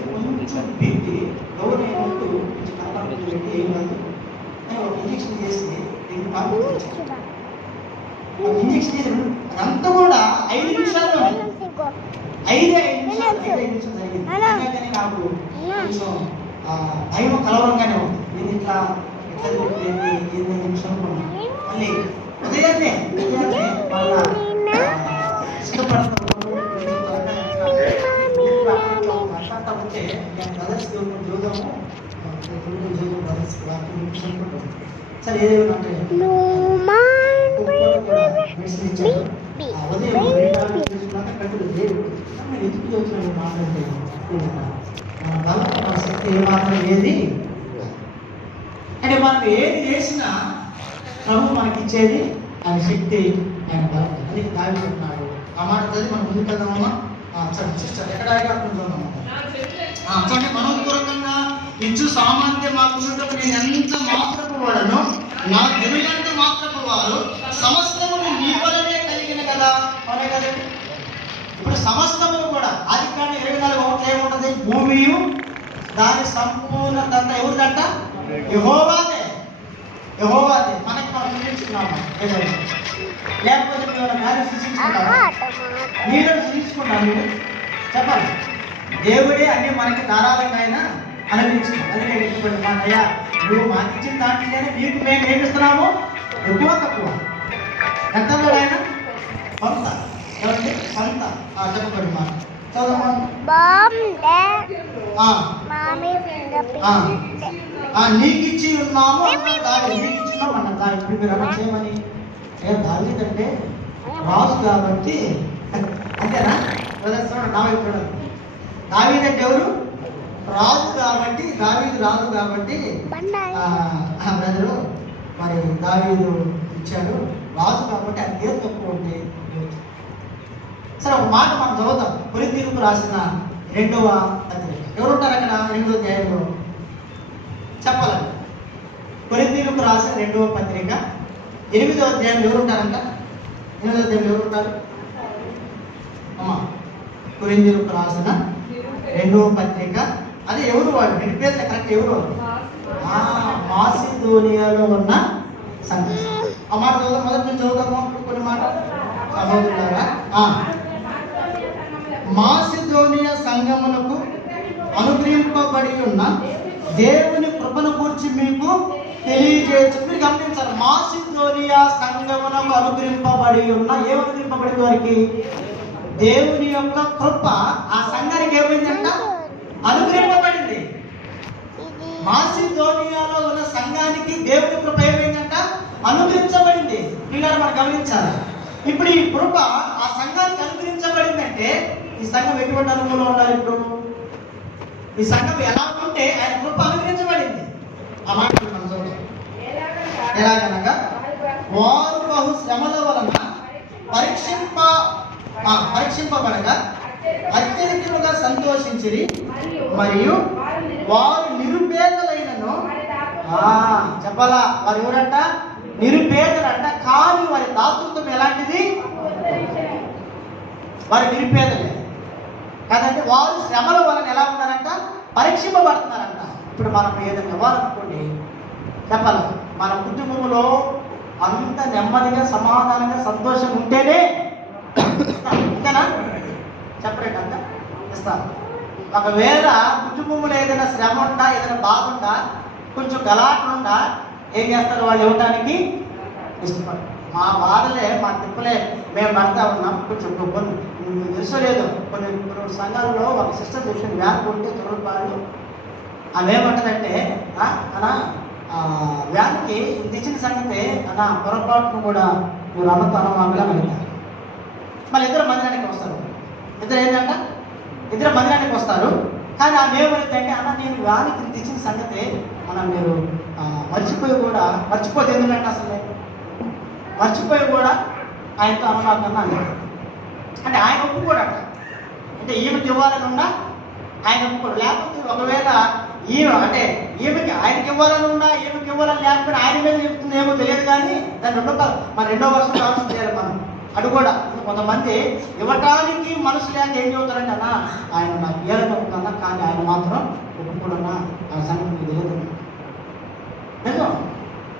కొంచెం బీపీ డౌన్ అయినట్టు కొంచెం కనపడి పెట్టి ఏం కాదు అని ఒక ఇంజక్షన్ చేసి 2 టాబ్లెట్లు ఇచ్చాను. ఇంజక్షన్ చేశాను. అదంతా కూడా 5 నిమిషాల్లో 5 నిమిషాలు జరిగింది. కానీ నాకు కొంచెం భయం కలవరంగానే ఉంది. నేను ఇట్లా ఏంటి నిమిషం మళ్ళీ ఉదయాన్నే ఇష్టపడుతున్నాను మాట్లాడుతూ ఉంటే నేను బ్రదర్స్ చూద్దాము బ్రదర్స్ సరే ఏదేమంటే మెడిసిన్ ఇచ్చారు. ఉదయం ఎందుకు చదువుతున్నాను మాట్లాడితే మన బలం మన శక్తి ఏమాత్రం ఏది అంటే మనం ఏది చేసినా ప్రభు మనకి ఇచ్చేది ఆయన శక్తి, ఆయన బలం. అది దావీదు చెప్తున్నాడు. ఆ మాట చదివి మనం ముందుకు వెళ్దామమ్మా. సిస్టర్ ఎక్కడ చూడండి. మనోపూర్వకంగా ఇచ్చు సామర్థ్యం మాకు నేను ఎంత మాత్రపు వాడను, నా దినులంటూ మాత్రపు వారు సమస్తము నీ వలనే కలిగిన కదా. అవునే కదండి. ఇప్పుడు సమస్తము కూడా ఆదికాండం 24:1 ఏముంటది? భూమియు దాని సంపూర్ణత ఎవరిదంట? యెహోవాదే. మనకి మనం సృష్టించుకున్నాము. లేకపోతే మేము మ్యారేజ్ సృష్టించుకున్నాము. మీరు సృష్టించుకున్నాము. మీరు చెప్పాలి. దేవుడే అన్ని మనకి ధారాళంగా ఆయన అనుభవించాం. అది నేను ఇటువంటి మాట, అయ్యా నువ్వు మాకు ఇచ్చిన దాంట్లోనే నీకు మేము ఏమిస్తున్నాము, ఎక్కువ తక్కువ ఎంత ఆయన కొంత, ఎవరికి కొంత చెప్పబడి మాట చదువు. నీకు ఇచ్చి ఉన్నాము అన్నారు, నీకు ఇచ్చినాం అన్నారు. ఇప్పుడు మీరు అలా చేయమని దావీదంటే రాజు కాబట్టి అంతేనా? నా వైపు దావీదంటే ఎవరు? రాజు కాబట్టి, దావీదు రాజు కాబట్టి బ్రదరు మరి దావీదు ఇచ్చాడు, రాజు కాబట్టి ఆయన ఏది తక్కువ ఉంటే. సరే ఒక మాట మనం చదువుతాం. కొరింథీయులకు రాసిన 2వ పత్రిక. ఎవరు ఉంటారు అక్కడ 2వ అధ్యాయంలో చెప్పాలండి. కొరింథీయులకు రాసిన 2వ పత్రిక 8వ అధ్యాయంలో ఎవరు ఉంటారంట? 8వ అధ్యాయంలో ఎవరు ఉంటారు అమ్మా? కొరింథీయులకు రాసిన 2వ పత్రిక. అదే ఎవరు వాళ్ళు? 2 పేర్లు కరెక్ట్. ఎవరు? మాసిదోనియాలో ఉన్న సంఘం. ఆ మాట చదువుతాం. మొదటి నుంచి చదువుతాము కొన్ని మాట సహోదరులారా. మాసిదోనియా సంఘములకు అనుగ్రహింపబడి ఉన్న దేవుని కృపను గురించి మీకు తెలియజేయచ్చు. మీరు గమనించాలి, మాసిదోనియా సంఘములకు అనుగ్రహింపబడి ఉన్న, ఏమనుగ్రహింపబడింది వారికి? దేవుని యొక్క కృప ఆ సంఘానికి ఏమైందంట? అనుగ్రహింపబడింది. మాసిదోనియాలో ఉన్న సంఘానికి దేవుని కృప ఏమైందంట? అనుగ్రహించబడింది. ఇలా మనం గమనించాలి. ఇప్పుడు ఈ కృప ఆ సంఘానికి అనుగ్రహించబడిందంటే ఈ సంఘం ఎటువంటి అనుభవంలో ఉండాలి? ఇప్పుడు ఈ సంఘం ఎలా ఉంటే ఆయన కృప అనుగ్రహించబడింది. ఆ మాట మనం చూద్దాం. ఎలాగనగా వారు బహు శ్రమల వలన పరీక్షింపబడగా అత్యధికముగా సంతోషించిరి, మరియు వారు నిరుపేదలైనను చెప్పాలా, వారు ఎవరంట? నిరుపేదలంట. కానీ వారి దాతృత్వం ఎలాంటిది? వారి నిరుపేదలే కాదంటే వారు శ్రమల వలన ఎలా ఉన్నారంట? పరీక్షింపబడుతున్నారంట. ఇప్పుడు మనం ఏదైనా ఇవ్వాలనుకోండి, చెప్పాలి, మన కుటుంబంలో అంత నెమ్మదిగా సమాధానంగా సంతోషం ఉంటేనే అంతేనా? చెప్పరేట అంత ఇస్తాను. ఒకవేళ కుటుంబంలో ఏదైనా శ్రమ ఉందా, ఏదైనా బాధ ఉందా, కొంచెం గలాటలుందా, ఏం చేస్తారు? వాళ్ళు ఇవ్వడానికి ఇష్టపడరు. మా బాధలే, మా తిప్పలే మేము పడతా ఉన్నాం. కొంచెం కొన్ని తెలుసో లేదు, కొన్ని సంఘాల్లో ఒక సిస్టర్ చూసింది, వ్యాన్ కొంటే తొలపాడు. ఆమె ఏమంటదంటే, అన్నా వ్యాన్కి తెచ్చిన సంగతి అన్న పొరపాటును కూడా మీరు అమ్మతాను మామూలుగా వెళ్తారు. మళ్ళీ ఇద్దరు మందిరానికి వస్తారు. ఇద్దరు మందిరానికి వస్తారు. కానీ ఆమె ఏమైందంటే, అన్న నేను వ్యాన్కి తెచ్చిన సంగతి మనం మీరు మర్చిపోతే ఎందుకంటే అసలు మర్చిపోయి కూడా ఆయనతో అనుమాకన్నా అన్నాడు. అంటే ఆయన ఒప్పుకోడట. అంటే ఈమెకి ఇవ్వాలని ఉన్నా ఆయన ఒప్పుకోడు. లేకపోతే ఒకవేళ ఈమెకి ఆయనకి ఇవ్వాలని ఉన్నా ఈమెకి ఇవ్వాలని లేకపోతే ఆయన మీద చెప్తుందేమో తెలియదు. కానీ దాని రెండో వర్షం ఆలోచన చేయాలి మనం. అది కూడా కొంతమంది ఇవ్వటానికి మనసు లేక ఏం చెబుతారంటే, అన్న ఆయన నాకు ఇవ్వాలని చెప్తున్నా, కానీ ఆయన మాత్రం ఒప్పుకోడన్నా, ఆ సంగతి తెలియదు. నిజం.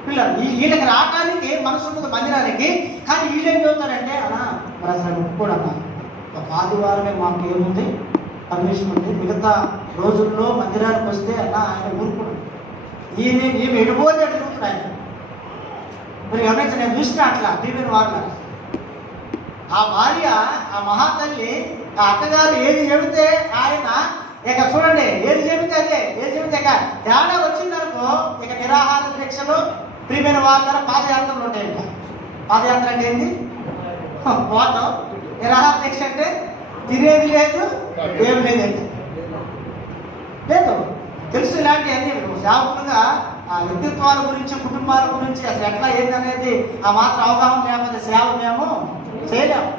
పిల్లలు వీళ్ళకి రావడానికి మనసు ఉంటుంది మందిరానికి, కానీ వీళ్ళు ఏం చెబుతారంటే, అన్నా మరి అసలు ఒప్పుకోడన్నా, ఒక ఆదివారమే మాకు ఏముంది పర్మిషన్ ఉంది, మిగతా రోజుల్లో మందిరానికి వస్తే అన్నా ఆయన ఊరుకోడు. ఈమె ఎడిపోతే అడుగుతుంది ఆయన. మీరు గమనించి నేను చూసిన అట్లా టీవీని వాళ్ళ ఆ భార్య, ఆ మహాతల్లి, ఆ అత్తగారు ఏది చెబితే ఆయన ఇక చూడండి, ఏది చెబితే అదే, ఏది చెబితే ఇక తేడా వచ్చిందనుకో ఇక నిరాహార దీక్షలు, ప్రియమైన వాళ్ళ పాదయాత్రలు ఉంటాయి. ఇంకా పాదయాత్ర అంటే ఏంటి? పోతాం. నిరాహార దీక్ష అంటే తినేది లేదు, ఏం లేదండి. లేదు, తెలుసు ఇలాంటి అన్ని సేవకులుగా ఆ వ్యక్తిత్వాల గురించి, కుటుంబాల గురించి అసలు ఎట్లా ఏందనేది ఆ మాత్రం అవగాహన లేకపోతే సేవ మేము చేయలేము.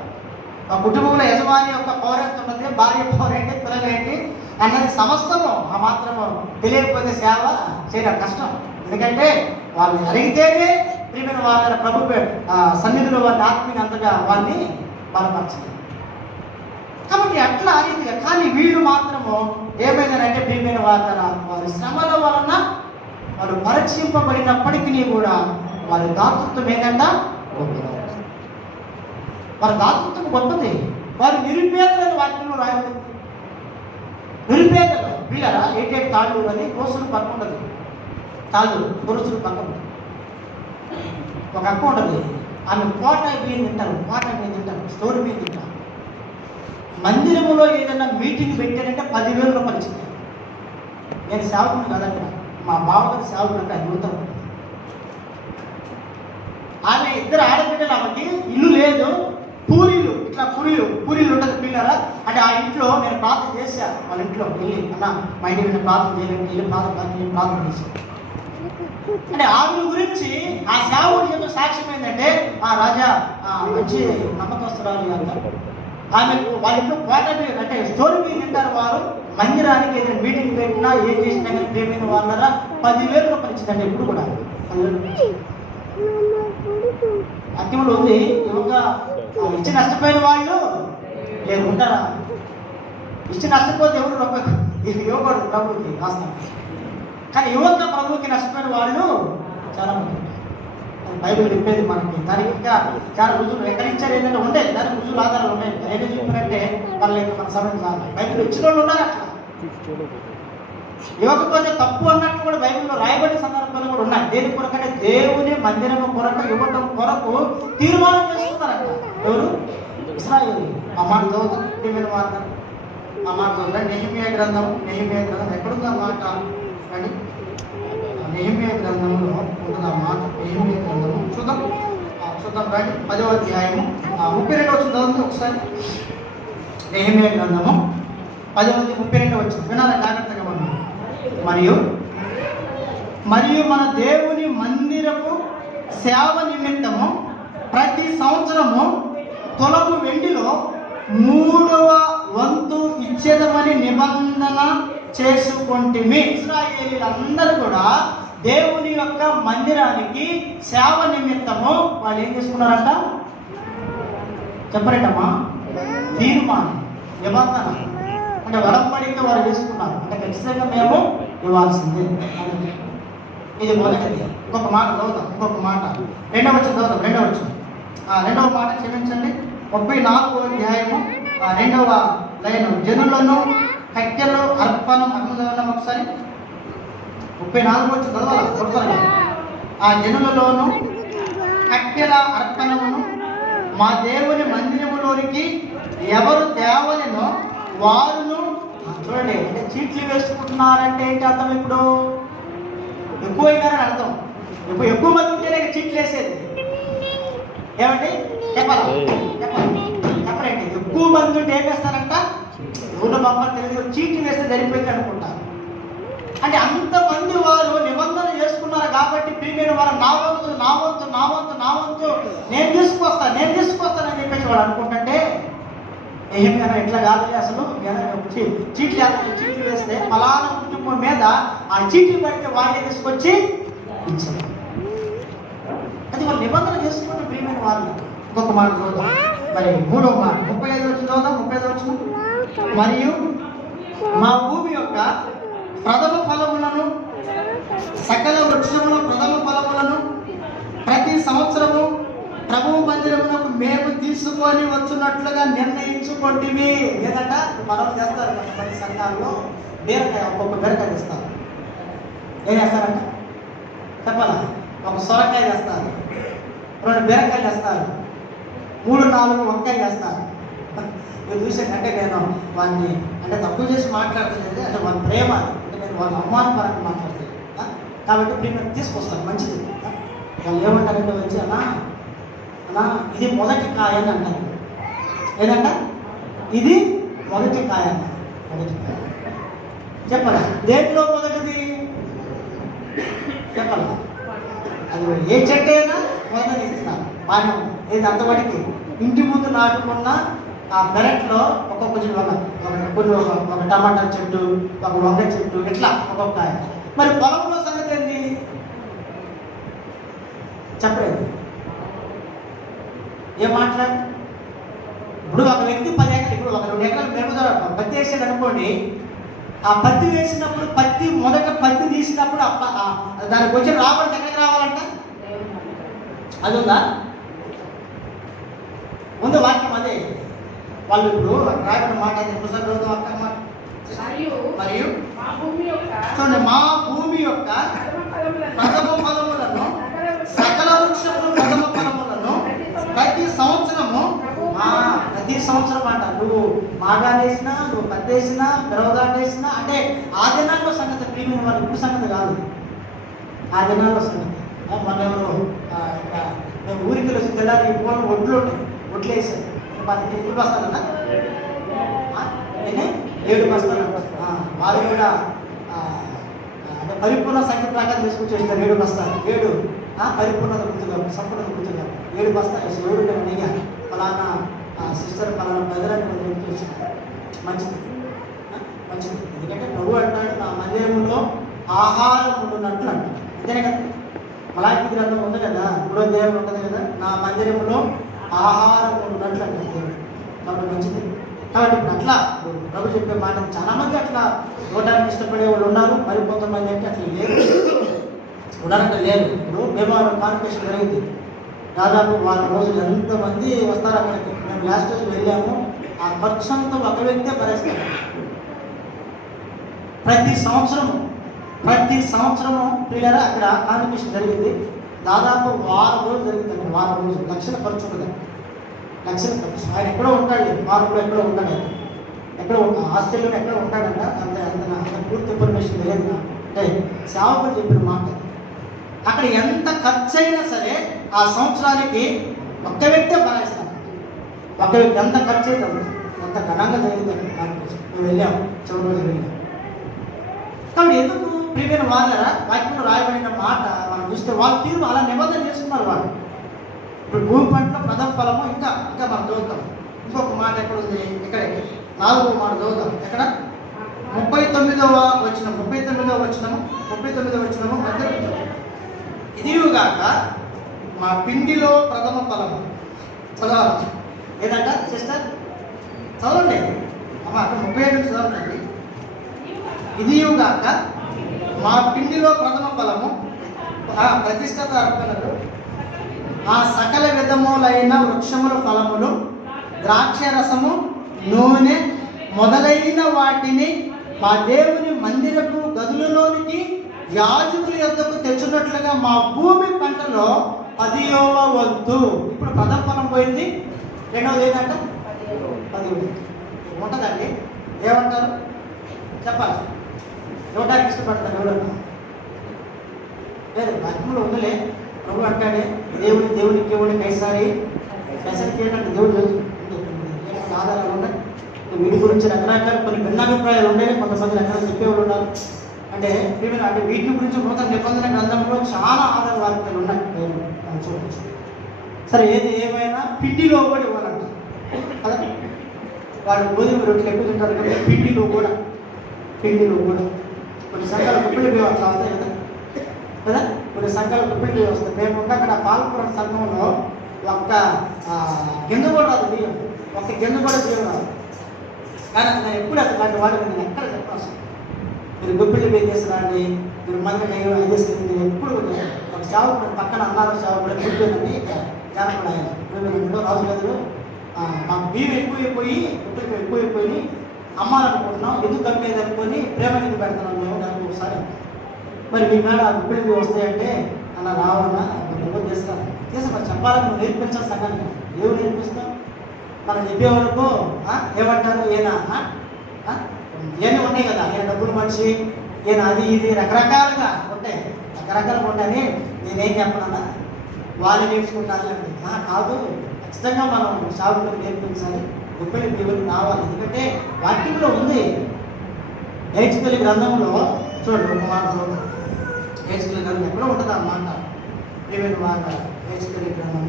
ఆ కుటుంబంలో యజమాని యొక్క పౌరత్వం ఉన్నది, భార్య పౌరేంటి, పిల్లలు ఏంటి అన్నది సమస్తము ఆ మాత్రము తెలియకపోతే సేవ చేయడం కష్టం. ఎందుకంటే వాళ్ళు అడిగితేనే ప్రియమైన వాళ్ళ ప్రభు సన్నిధిలో వారిని ఆత్మీయ అంతగా వాళ్ళని బలపరచాలి. కాబట్టి అట్లా రీతిగా. కానీ వీళ్ళు మాత్రము ఏమైందంటే ప్రియమైన వారి శ్రమల వలన వారు పరీక్షింపబడినప్పటికీ కూడా వారి దాతృత్వం ఏంటంట గొప్పది. వారి దాతృత్వం గొప్పది. వారు నిరుపేదలను వాక్యంలో రాయబడింది. నిరుపేదలు పిల్లరా ఏటేటి తాళ్ళు అని కోసులు పక్క ఉండదు, తాళ్ళు గొలుసులు పక్క ఉండదు. ఒక అక్క ఉండదు, ఆమె కోట బియ్యం తింటారు, స్టోర్ బియ్యం తింటారు. మందిరంలో ఏదైనా మీటింగ్ పెట్టారంటే 10,000 రూపాయలు ఇచ్చింది. నేను సేవకుని కదండి, మా బావగారి సేవకుడు అంటే అద్భుతం. ఆమె ఇద్దరు ఆడబిడ్డలు, ఆమెకి ఇల్లు లేదు, పూరీలు ఉంటుంది పిల్లరా. అంటే ఆ ఇంట్లో నేను ప్రార్థన చేశాను, వాళ్ళ ఇంట్లో వెళ్ళి అన్న మా ఇంటి మీద ప్రార్థన చేయాలంటే వెళ్ళి ప్రార్థన చేశాను. అంటే ఆమె గురించి ఆ సేవకుడు యొక్క సాక్ష్యం ఏంటంటే, ఆ రాజా మంచి నమ్మకస్తురాలు అంటారు. ఆమె వాళ్ళ ఇంట్లో కోట అంటే స్టోరీ మీద తింటారు. వారు మందిరానికి ఏదైనా మీటింగ్ పెట్టినా ఏం చేసినా కానీ ప్రేమైన వాళ్ళరా 10,000 రూపాయలు ఇచ్చిందంటే ఇప్పుడు కూడా 10,000 రూపాయలు. అత్యంలో ఉంది యువక ఇచ్చి నష్టపోయిన వాళ్ళు లేకుంటారా? ఇచ్చి నష్టపోతే ఎవరు ఇవ్వకూడదు ప్రభువుకి రాస్తాం. కానీ యువక ప్రభువుకి నష్టపోయిన వాళ్ళు చాలా మంది ఉంటారు. బైబిల్ చెప్పేది మనకి. దానికి ఇంకా చాలా రుజువులు ఎక్కడిచ్చారు ఏంటంటే ఉండే దానికి రుజువులు ఆధారాలు ఉన్నాయి. ఏదో చెప్పినట్టే వాళ్ళ మన సమయం కాదు. బైబిల్ ఇచ్చిన వాళ్ళు ఉన్నారు అట్లా. ఇవ్వకపోతే తప్పు అన్నట్టు కూడా బైబిల్లో రాయబడిన సందర్భాలు కూడా ఉన్నాయి. దేని కొరకంటే దేవుని మందిరము కొరకు ఇవ్వటం కొరకు తీర్మానం చేసుకున్నారంట. ఎవరు? ఇశ్రాయేలు. ఆ మాట చదువుతాం, ఆ మాట చదువుతాం. నెహెమీయా గ్రంథం ఎక్కడుందా మాట అని నెహెమీయా గ్రంథంలో ఉంటుంది ఆ మాట. నెహెమీయా గ్రంథము చూద్దాం రండి. 10వ అధ్యాయము 32 వచ్చింది చదువుతుంది ఒకసారి. నెహెమీయా గ్రంథము 10:32 వచ్చింది. వినాలి జాగ్రత్తగా మనం. మరియు మన దేవుని మందిరపు సేవ నిమిత్తము ప్రతి సంవత్సరము తులము వెండిలో 3వ వంతు ఇచ్చేదమని నిబంధన చేసుకుంటేమి. ఇశ్రాయేలీలందరూ కూడా దేవుని యొక్క మందిరానికి సేవ నిమిత్తము వాళ్ళు ఏం చేసుకున్నారంట? చెప్పరేటమ్మా? తీర్మానం, నిబంధన అంటే వడంబడిక వారు చేసుకున్నారు. అంటే ఖచ్చితంగా మేము ఇవ్వాల్సిందే. ఇది మొదటిది. ఇంకొక మాట చదువుతాం. రెండవ మాట క్షమించండి. 34వ అధ్యాయము 2వ లైన్. జనులను కట్టెలు అర్పణం అర్థం ఒకసారి. 34 వచ్చి చదవాలి. ఆ జనులలోను కట్టెల అర్పణమును మా దేవుని మందిరములోనికి ఎవరు తేవలెనో వారును. చూడండి, అంటే చీట్లు వేసుకుంటున్నారంటే ఏంటి అర్థం? ఇప్పుడు ఎక్కువైనారని అర్థం. ఎక్కువ మంది ఉంటేనే చీట్లు వేసేది. ఏమండి చెప్పండి. ఎక్కువ మంది ఉంటే ఏం వేస్తారంట? ఊళ్ళో బొమ్మలు తెలియదు, చీట్లు వేస్తే సరిపోయింది అనుకుంటారు. అంటే అంతమంది వారు నిబంధన చేసుకున్నారు కాబట్టి ప్రియమైన వారు నా వంతు నేను తీసుకొస్తానని చెప్పేసి వాడు అనుకుంటుంటే ఏమైనా ఇట్లా కాదు. అసలు చీట్లు వేస్తే ఫలానా కుటుంబం మీద ఆ చీట్లు పడితే వాళ్ళే తీసుకొచ్చి ఇచ్చారు. అది వాళ్ళు నిబంధన చేసుకుంటే ప్రియమైన వాళ్ళు. ఇంకొక మాట చూద్దాం. మరి 3వ మాట 35 వచ్చి చదువుదాం. 35 వచ్చి మరియు మా భూమి యొక్క ప్రథమ ఫలములను సకల వృక్షముల ప్రథమ ఫలములను ప్రతి సంవత్సరము ప్రభువు మందిరమునకు మేము తీసుకొని వచ్చినట్లుగా నిర్ణయించుకుంటేవి. లేదంట మనం చేస్తారు కొంతమంది సంఘాల్లో బీరకాయ, ఒక్కొక్క బీరకాయ తెస్తారు. ఏం చేస్తారంట చెప్పాలా? ఒక సొరకాయ తెస్తారు, 2 బీరకాయలు తెస్తారు, 3-4 వంకాయలు తెస్తారు. మీరు చూసానంటే నేను వాడిని అంటే తక్కువ చేసి మాట్లాడుతుంది, అంటే వాళ్ళ ప్రేమ, అంటే నేను వాళ్ళ అవమానపరంగా మాట్లాడుతుంది కాబట్టి ప్రేమ తీసుకొస్తాను. మంచిది. వాళ్ళు ఏమంటారంటే వచ్చి అన్నా ఇది మొదటి కాయ అని అంటారు. ఏదంట? ఇది మొదటి కాయ. చెప్పాలా? దేంట్లో మొదటిది చెప్పాలా? అది ఏ చెట్టు అయినా మొదటి ఇస్తున్నారు. బాగా ఏది అంతవరకు ఇంటి ముందు నాటుకున్న ఆ పెరట్లో ఒక్కొక్క కొన్ని ఒక టమాటా చెట్టు, ఒక వంగ చెట్టు, ఇట్లా ఒక్కొక్క కాయ. మరి పొలంలో సంగతి ఏంటి చెప్పలేదు. ఏం మాట్లాడు? ఇప్పుడు ఒక వ్యక్తి 10 ఎకరాలు, ఇప్పుడు ఒక 2 ఎకరాలు మెరుగుదల పత్తి వేసాడు అనుకోండి. ఆ పత్తి వేసినప్పుడు మొదట పత్తి తీసినప్పుడు దానికి వచ్చి రాబడి ఎక్కడికి రావాలంట? అది ఉందా? ముందు వాక్యం అదే. వాళ్ళు ఇప్పుడు రాయబడిన మాట అయితే పుస్తకం అక్కడ మాట మరియు చూడండి, మా భూమి యొక్క ప్రథమ ఫలములను, సకల వృక్షములు ప్రథమ ఫలములను ప్రతి సంవత్సరము అంట. నువ్వు మాగాలు వేసినా, నువ్వు పత్తి వేసినా, బిరవగాలు వేసినా, అంటే ఆ దినాల్లో సంగతి, ప్రీమియం వాళ్ళు ఇప్పుడు సంగతి కాదు, ఆ దినాల్లో సంగతి. మన ఎవరు మేము ఊరికి వచ్చి తెల్లారి ఒడ్లు ఉంటాయి, ఒడ్లు వేసారు 10 కేజీలు బస్తాలన్నా, 7 బస్తాలు. వాళ్ళు కూడా అంటే పరిపూర్ణ సంఖ్య ప్రకారం తీసుకొచ్చేస్తారు 7 బస్తాలు. 7 పరిపూర్ణత గుర్తుగా, సంపూర్ణత గుర్తుగా 7 బస్తాలు వేసి 7 నెయ్య ఫలానా సిస్టర్ ఫలానా బెదరని చూసినారు. మంచిది, మంచిది. ఎందుకంటే ప్రభు అంటాడు, నా మందిరములో ఆహారం ఉండున్నట్లు అంటాడు. అంతేనే కదా, మలాకి గ్రంథం ఉంది కదా, 3వ అధ్యాయం ఉంటుంది కదా, నా మందిరములో ఆహారం ఉండున్నట్లు అంటాడు దేవుడు. కాబట్టి మంచిది. కాబట్టి ఇప్పుడు అట్లా ప్రభు చెప్పే మాట చాలా మంది అట్లా చూడడానికి ఇష్టపడే వాళ్ళు ఉన్నారు, మరి కొంతమంది అంటే అట్లా లేరు, చూడడానికి లేరు. ఇప్పుడు భీమవరం కాన్ఫరెన్స్ జరిగింది, దాదాపు 4 రోజులు ఎంతమంది వస్తారు అక్కడికి. మేము లాస్ట్ రోజు వెళ్ళాము, ఆ ఖర్చు అంతా ఒక వ్యక్తే భరిస్తారు. ప్రతి సంవత్సరము ప్రియులారా అక్కడ కాన్ఫరెన్స్ జరిగింది. దాదాపు 6 రోజులు జరుగుతుంది. 6 రోజులు లక్షల ఖర్చు ఉంటుంది, లక్షల ఖర్చు. ఆయన ఎక్కడో ఉంటాడు, మార్పులో ఎక్కడో ఉంటాడు, ఎక్కడో ఆస్ట్రేలియాలో ఎక్కడో ఉంటాడంట. అంత పూర్తి ఇన్ఫర్మేషన్ లేదు, అంటే సేవకులు చెప్పిన మాట. అక్కడ ఎంత ఖర్చు అయినా సరే ఆ సంవత్సరానికి ఒక్క వ్యక్తే భరాయిస్తాం. ఒక్క వ్యక్తి ఎంత ఖర్చు అయితే ఎంత ఘనంగా జరుగుతుంది కాన్ఫరెన్స్. మేము వెళ్ళాము, చివరి రోజు వెళ్ళాము. కాబట్టి ఎందుకు ప్రియమైన వాళ్ళరా, వాక్యంలో రాయబడిన మాట మనం చూస్తే వాళ్ళు తీరు అలా నిబంధన చేసుకున్నారు వాళ్ళు. ఇప్పుడు భూమి పంటలో ప్రథమ ఫలము, ఇంకా మనం చదువుతాం. ఇంకొక మాట ఎక్కడ ఉంది, ఇక్కడ 4వ మాట చదువుతాం. ఎక్కడ 39వ వచనము మధ్య, ఇదిగాక మా పిండిలో ప్రథమ ఫలము. చదవాలి ఏదంట సిస్టర్, చదవండి అమ్మ, అక్కడ 37 చదవండి. ఇదిగాక మా పిండిలో ప్రథమ ఫలము, ప్రతిష్ఠిత అర్పణలు, ఆ సకల విధములైన వృక్షముల ఫలములు, ద్రాక్షరసము, నూనె మొదలైన వాటిని మా దేవుని మందిరపు గదులలోనికి యాజకుల యొద్దకు తెచ్చున్నట్లుగా మా భూమి పంటలో 10వ వంతు. ఇప్పుడు ప్రథమ ఫలం పోయింది, రెండవది ఏంటంటే 10వ ఉంటుందండి. ఏమంటారు చెప్పాలి, ఇవ్వడానికి ఇష్టపడతారు ఎవరన్నా? లేదు, వాక్యంలో ఉందిలే. ప్రభు అంటాడే, దేవునికి ఇవ్వండి కైసారి ఏంటంటే దేవుడు ఆధారాలు ఉన్నాయి. వీటి గురించి రకరకాల కొన్ని భిన్నాభిప్రాయాలు ఉన్నాయి, కొంతమంది రకరకాల చెప్పేవాళ్ళు ఉన్నారు. అంటే వీటి గురించి నూతన నిబంధన గ్రంథంలో చాలా ఆధార వాక్యాలు ఉన్నాయి, మనం చూడవచ్చు. సరే, ఏది ఏమైనా పిండిలో కూడా ఇవ్వాలంట కదా. వాళ్ళు గోధుమ రొట్టెలు ఎక్కువ తింటారు కదా, పిండిలో కూడా కొన్ని సంఘాల కుప్పిడి బియ్యం అట్లా వస్తాయి కదా, కొన్ని సంఘాల కుప్పిడి బియ్యం వస్తాయి. మేము ఉంటే అక్కడ పాల్పురం సంఘంలో ఒక్క గింజ కూడా రాదు బియ్యం, ఒక్క గింజ కూడా బియ్యం రాదు. కానీ నేను ఎప్పుడు అట్లాంటి వాడిని నేను ఎక్కడ చెప్పాల్సి, మీరు గుప్పిళ్ళు బియ్యం చేస్తారండి, మీరు మంది ఐదేసింది ఎప్పుడు ఒక సేవకుడు పక్కన అన్నారు, సేవకుడు గుప్పిళ్ళని జానపడు ఆయన. మేము రాజు గదులు మాకు బియ్యం ఎక్కువైపోయి గుప్పిళ్ళు ఎక్కువైపోయి అమ్మాలనుకుంటున్నాం, ఎందుకు కమ్మేది అనుకొని ప్రేమ ఎందుకు పెడుతున్నాం మేము దానికి ఒకసారి. మరి మీ మేడ గుప్పిళ్ళు బియ్యం వస్తాయంటే అలా రావన్నా ఎవరు చేస్తాను మరి చెప్పాలని నువ్వు నేర్పించాలి సంఘాన్ని. ఏమి నేర్పిస్తాం? మనం చెప్పేవరకు ఏమంటారు, ఈయన ఇవన్నీ ఉన్నాయి కదా, ఈయన డబ్బులు మనిషి, ఈయన అది ఇది రకరకాలుగా ఉంటాయి, ఉంటాయని నేనేం చెప్పనన్నా వాళ్ళు నేర్చుకుంటారు అంటే కాదు. ఖచ్చితంగా మనం సాగులకు నేర్పించాలి, గుప్పెళ్ళి దేవులు రావాలి. ఎందుకంటే వాక్యంలో ఉంది. హెచ్కెల్ గ్రంథంలో చూడండి, ఒక మాట చూద్దాం. హెచ్కెల్ గ్రంథం ఎక్కడో ఉంటుంది అన్నమాట, ప్రియమైన మాట. హెచ్కెల్ గ్రంథం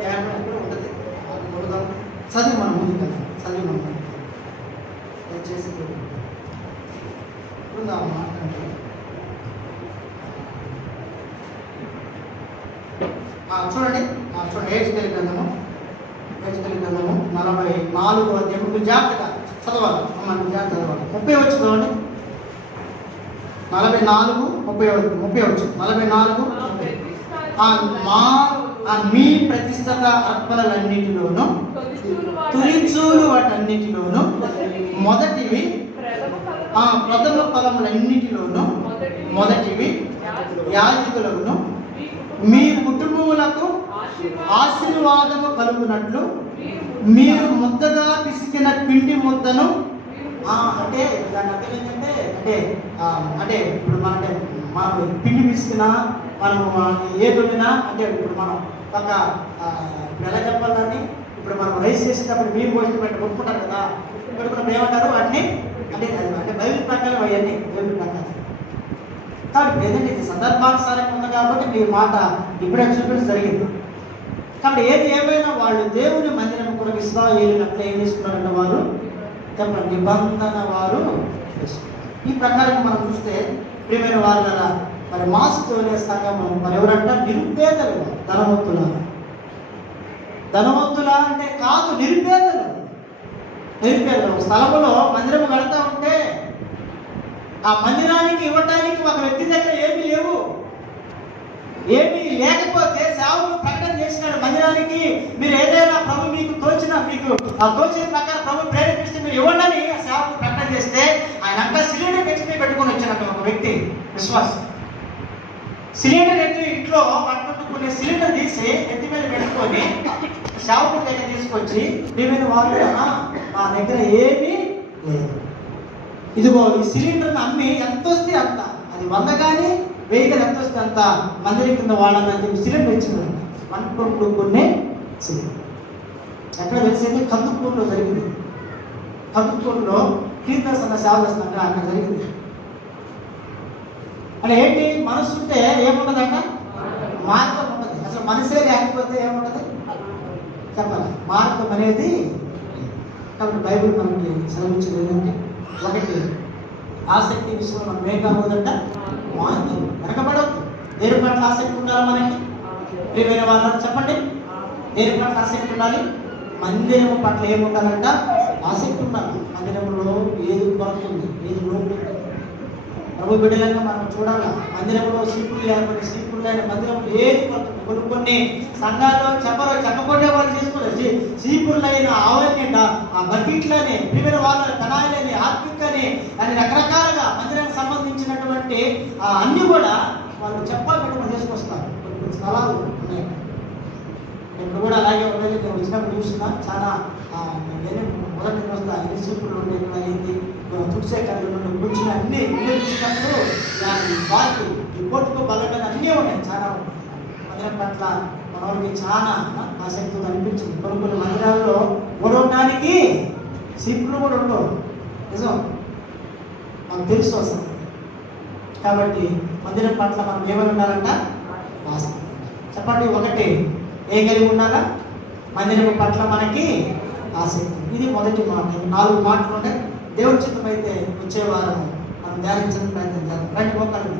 ధ్యానం ఎక్కడో ఉంటుంది, చదివి మనం ముందు కదా, చదివి మనం దయచేసి మాట్లాడండి. చూడండి హెచ్కెల్ గ్రంథము 44వ అధ్యాయం జాగ్రత్తగా చదవాలి, మనం జాగ్రత్త చదవాలి. 30 వచ్చి చదవండి. 44 వచ్చి 44 మీ ప్రతిష్ఠిత అర్పణలన్నిటిలోనూ తులిచూలు వాటన్నిటిలోనూ మొదటివి ప్రథమ ఫలములన్నిటిలోనూ మొదటివి యాజకులను మీ కుటుంబములకు ఆశీర్వాదము కలుగునట్లు మీరు ముద్దగా పిసికిన పిండి ముద్దను అంటే దాని అర్థం ఏంటంటే అంటే ఇప్పుడు మనం పిండి పిసికినా మనము ఏది వండినా అంటే ఇప్పుడు మనం ఒక ఎలా చెప్పాలని ఇప్పుడు మనం రైస్ చేసేటప్పుడు మీరు పోసి పెట్టి కొట్టుకుంటారు కదా కొట్టుకున్నప్పుడు ఏమంటారు వాటిని అంటే అంటే బైబిల్ ప్రకారం అవన్నీ బైబిల్ ప్రకారం కాబట్టి ఏదంటే ఇది సందర్భానుసారంగా ఉంది కాబట్టి మీ మాట ఇప్పుడే చూపించడం జరిగింది. కాబట్టి ఏది ఏమైనా వాళ్ళు దేవుని మందిరం కొరకు ఇశ్రాయేలు అట్లా ఏం చేసుకున్నారంటే వారు చెప్పండి నిబంధన వారు ఈ ప్రకారం మనం చూస్తే ప్రియమైన వారు కదా మరి మాసుతోనే సంఘము మరి ఎవరంట నిరుపేదలు ధనవంతుల అంటే కాదు నిరుపేదలు స్థలములో మందిరం కడతా ఉంటే ఆ మందిరానికి ఇవ్వడానికి ఒక వ్యక్తి దగ్గర ఏమీ లేవు. ఏమీ లేకపోతే సేవకుడు ప్రకటన చేసినాడు మందిరానికి మీరు ఏదైనా ప్రభు మీకు తోచిన ప్రకారం ప్రభు ప్రేరేపిస్తే మీరు ఇవ్వండి ఆ సేవకుడు ప్రకటన చేస్తే ఆయన అంతా సిలిండర్ ఎత్తి పెట్టుకొని వచ్చినట్టు ఒక వ్యక్తి విశ్వాసం సిలిండర్ ఎత్తి ఇంట్లో పట్టుకునే సిలిండర్ తీసి ఎత్తి మీద పెట్టుకొని సేవకుడి దగ్గర తీసుకొచ్చి మేమైన వాళ్ళు మా దగ్గర ఏమీ లేదు, ఇదిగో ఈ సిలిండర్ని అమ్మి ఎంత వస్తే అంత అది 100 కానీ 1000 కానీ ఎంత వస్తే అంత మందిరం కింద వాడాలని చెప్పి సిలిండర్ ఇచ్చిందంట. 1 కొన్ని సిలిండర్ ఎక్కడ తెలిసింది కందుకూరులో జరిగింది. కందుకూరులో కీర్తన సంఘ సేవ చేస్తున్నట్టు అక్కడ జరిగింది. అంటే ఏంటి మనసు ఉంటే ఏముండదంట మార్గం ఉండదు. అసలు మనసే లేకపోతే ఏముండదు చెప్పాలి మార్గం అనేది. కాబట్టి బైబిల్ మనకి సెలవించేది ఏంటంటే ఒకటి ఆసక్తి విషయంలో మనం ఏం కావద్దంట మార్గం వెనకబడవద్దు. దేని పట్ల ఆసక్తి ఉండాలి మనకి ప్రియమైన వాళ్ళని చెప్పండి. దేని పట్ల ఆసక్తి ఉండాలి? మందిరము పట్ల ఏముండాలంట ఆసక్తి ఉండాలి. మందిరంలో ఏది కొడుతుంది ఏది లోటు ప్రభు బిడ్డలంగా మనం చూడాలి. మందిరంలో సీపులు లేని మందిరంలో ఏది కొడుతుంది. కొన్ని సంఘాల్లో చెప్పకుండా వాళ్ళు చేసుకోలేదు. సీపులైన ఆవరణి ఆ బకెట్లని ప్రిమిర వాళ్ళ కణాలని ఆత్మికని అని రకరకాలుగా మందిరానికి సంబంధించినటువంటి అన్ని కూడా వాళ్ళు చెప్పాలి చేసుకొస్తారు. కొన్ని స్థలాలు ఉన్నాయి. ఇప్పుడు కూడా అలాగే ఉండేది. నేను వచ్చినప్పుడు చూస్తున్నా చాలా మొదటి వస్తా ఎన్ని సీపులు ఉండేది అయింది తుడిసే కళ్ళు నుండి కూర్చుని అన్ని చూసినప్పుడు వాటి రిపోర్టుకు బలమైన అన్నీ ఉన్నాయి. చాలా మందిరం పట్ల మన వాళ్ళకి చాలా ఆసక్తిగా అనిపించింది. కొన్ని మందిరాల్లో ఓడవడానికి సీపులు కూడా ఉండవు. నిజం మనకు తెలుసు అసలు. కాబట్టి మందిరం పట్ల మనం ఏమని ఉండాలంట ఆసక్తి. చెప్పండి ఒకటి ఏం కలిగి ఉండాలా? మందిరం పట్ల మనకి ఆసక్తి. ఇది మొదటి మాట. 4 మాటలు ఉన్నాయి. దేవుడి చిత్తమైతే వచ్చే వారం మనం ధ్యానించడం ప్రయత్నం చేద్దాం. 2 మోకాళ్ళు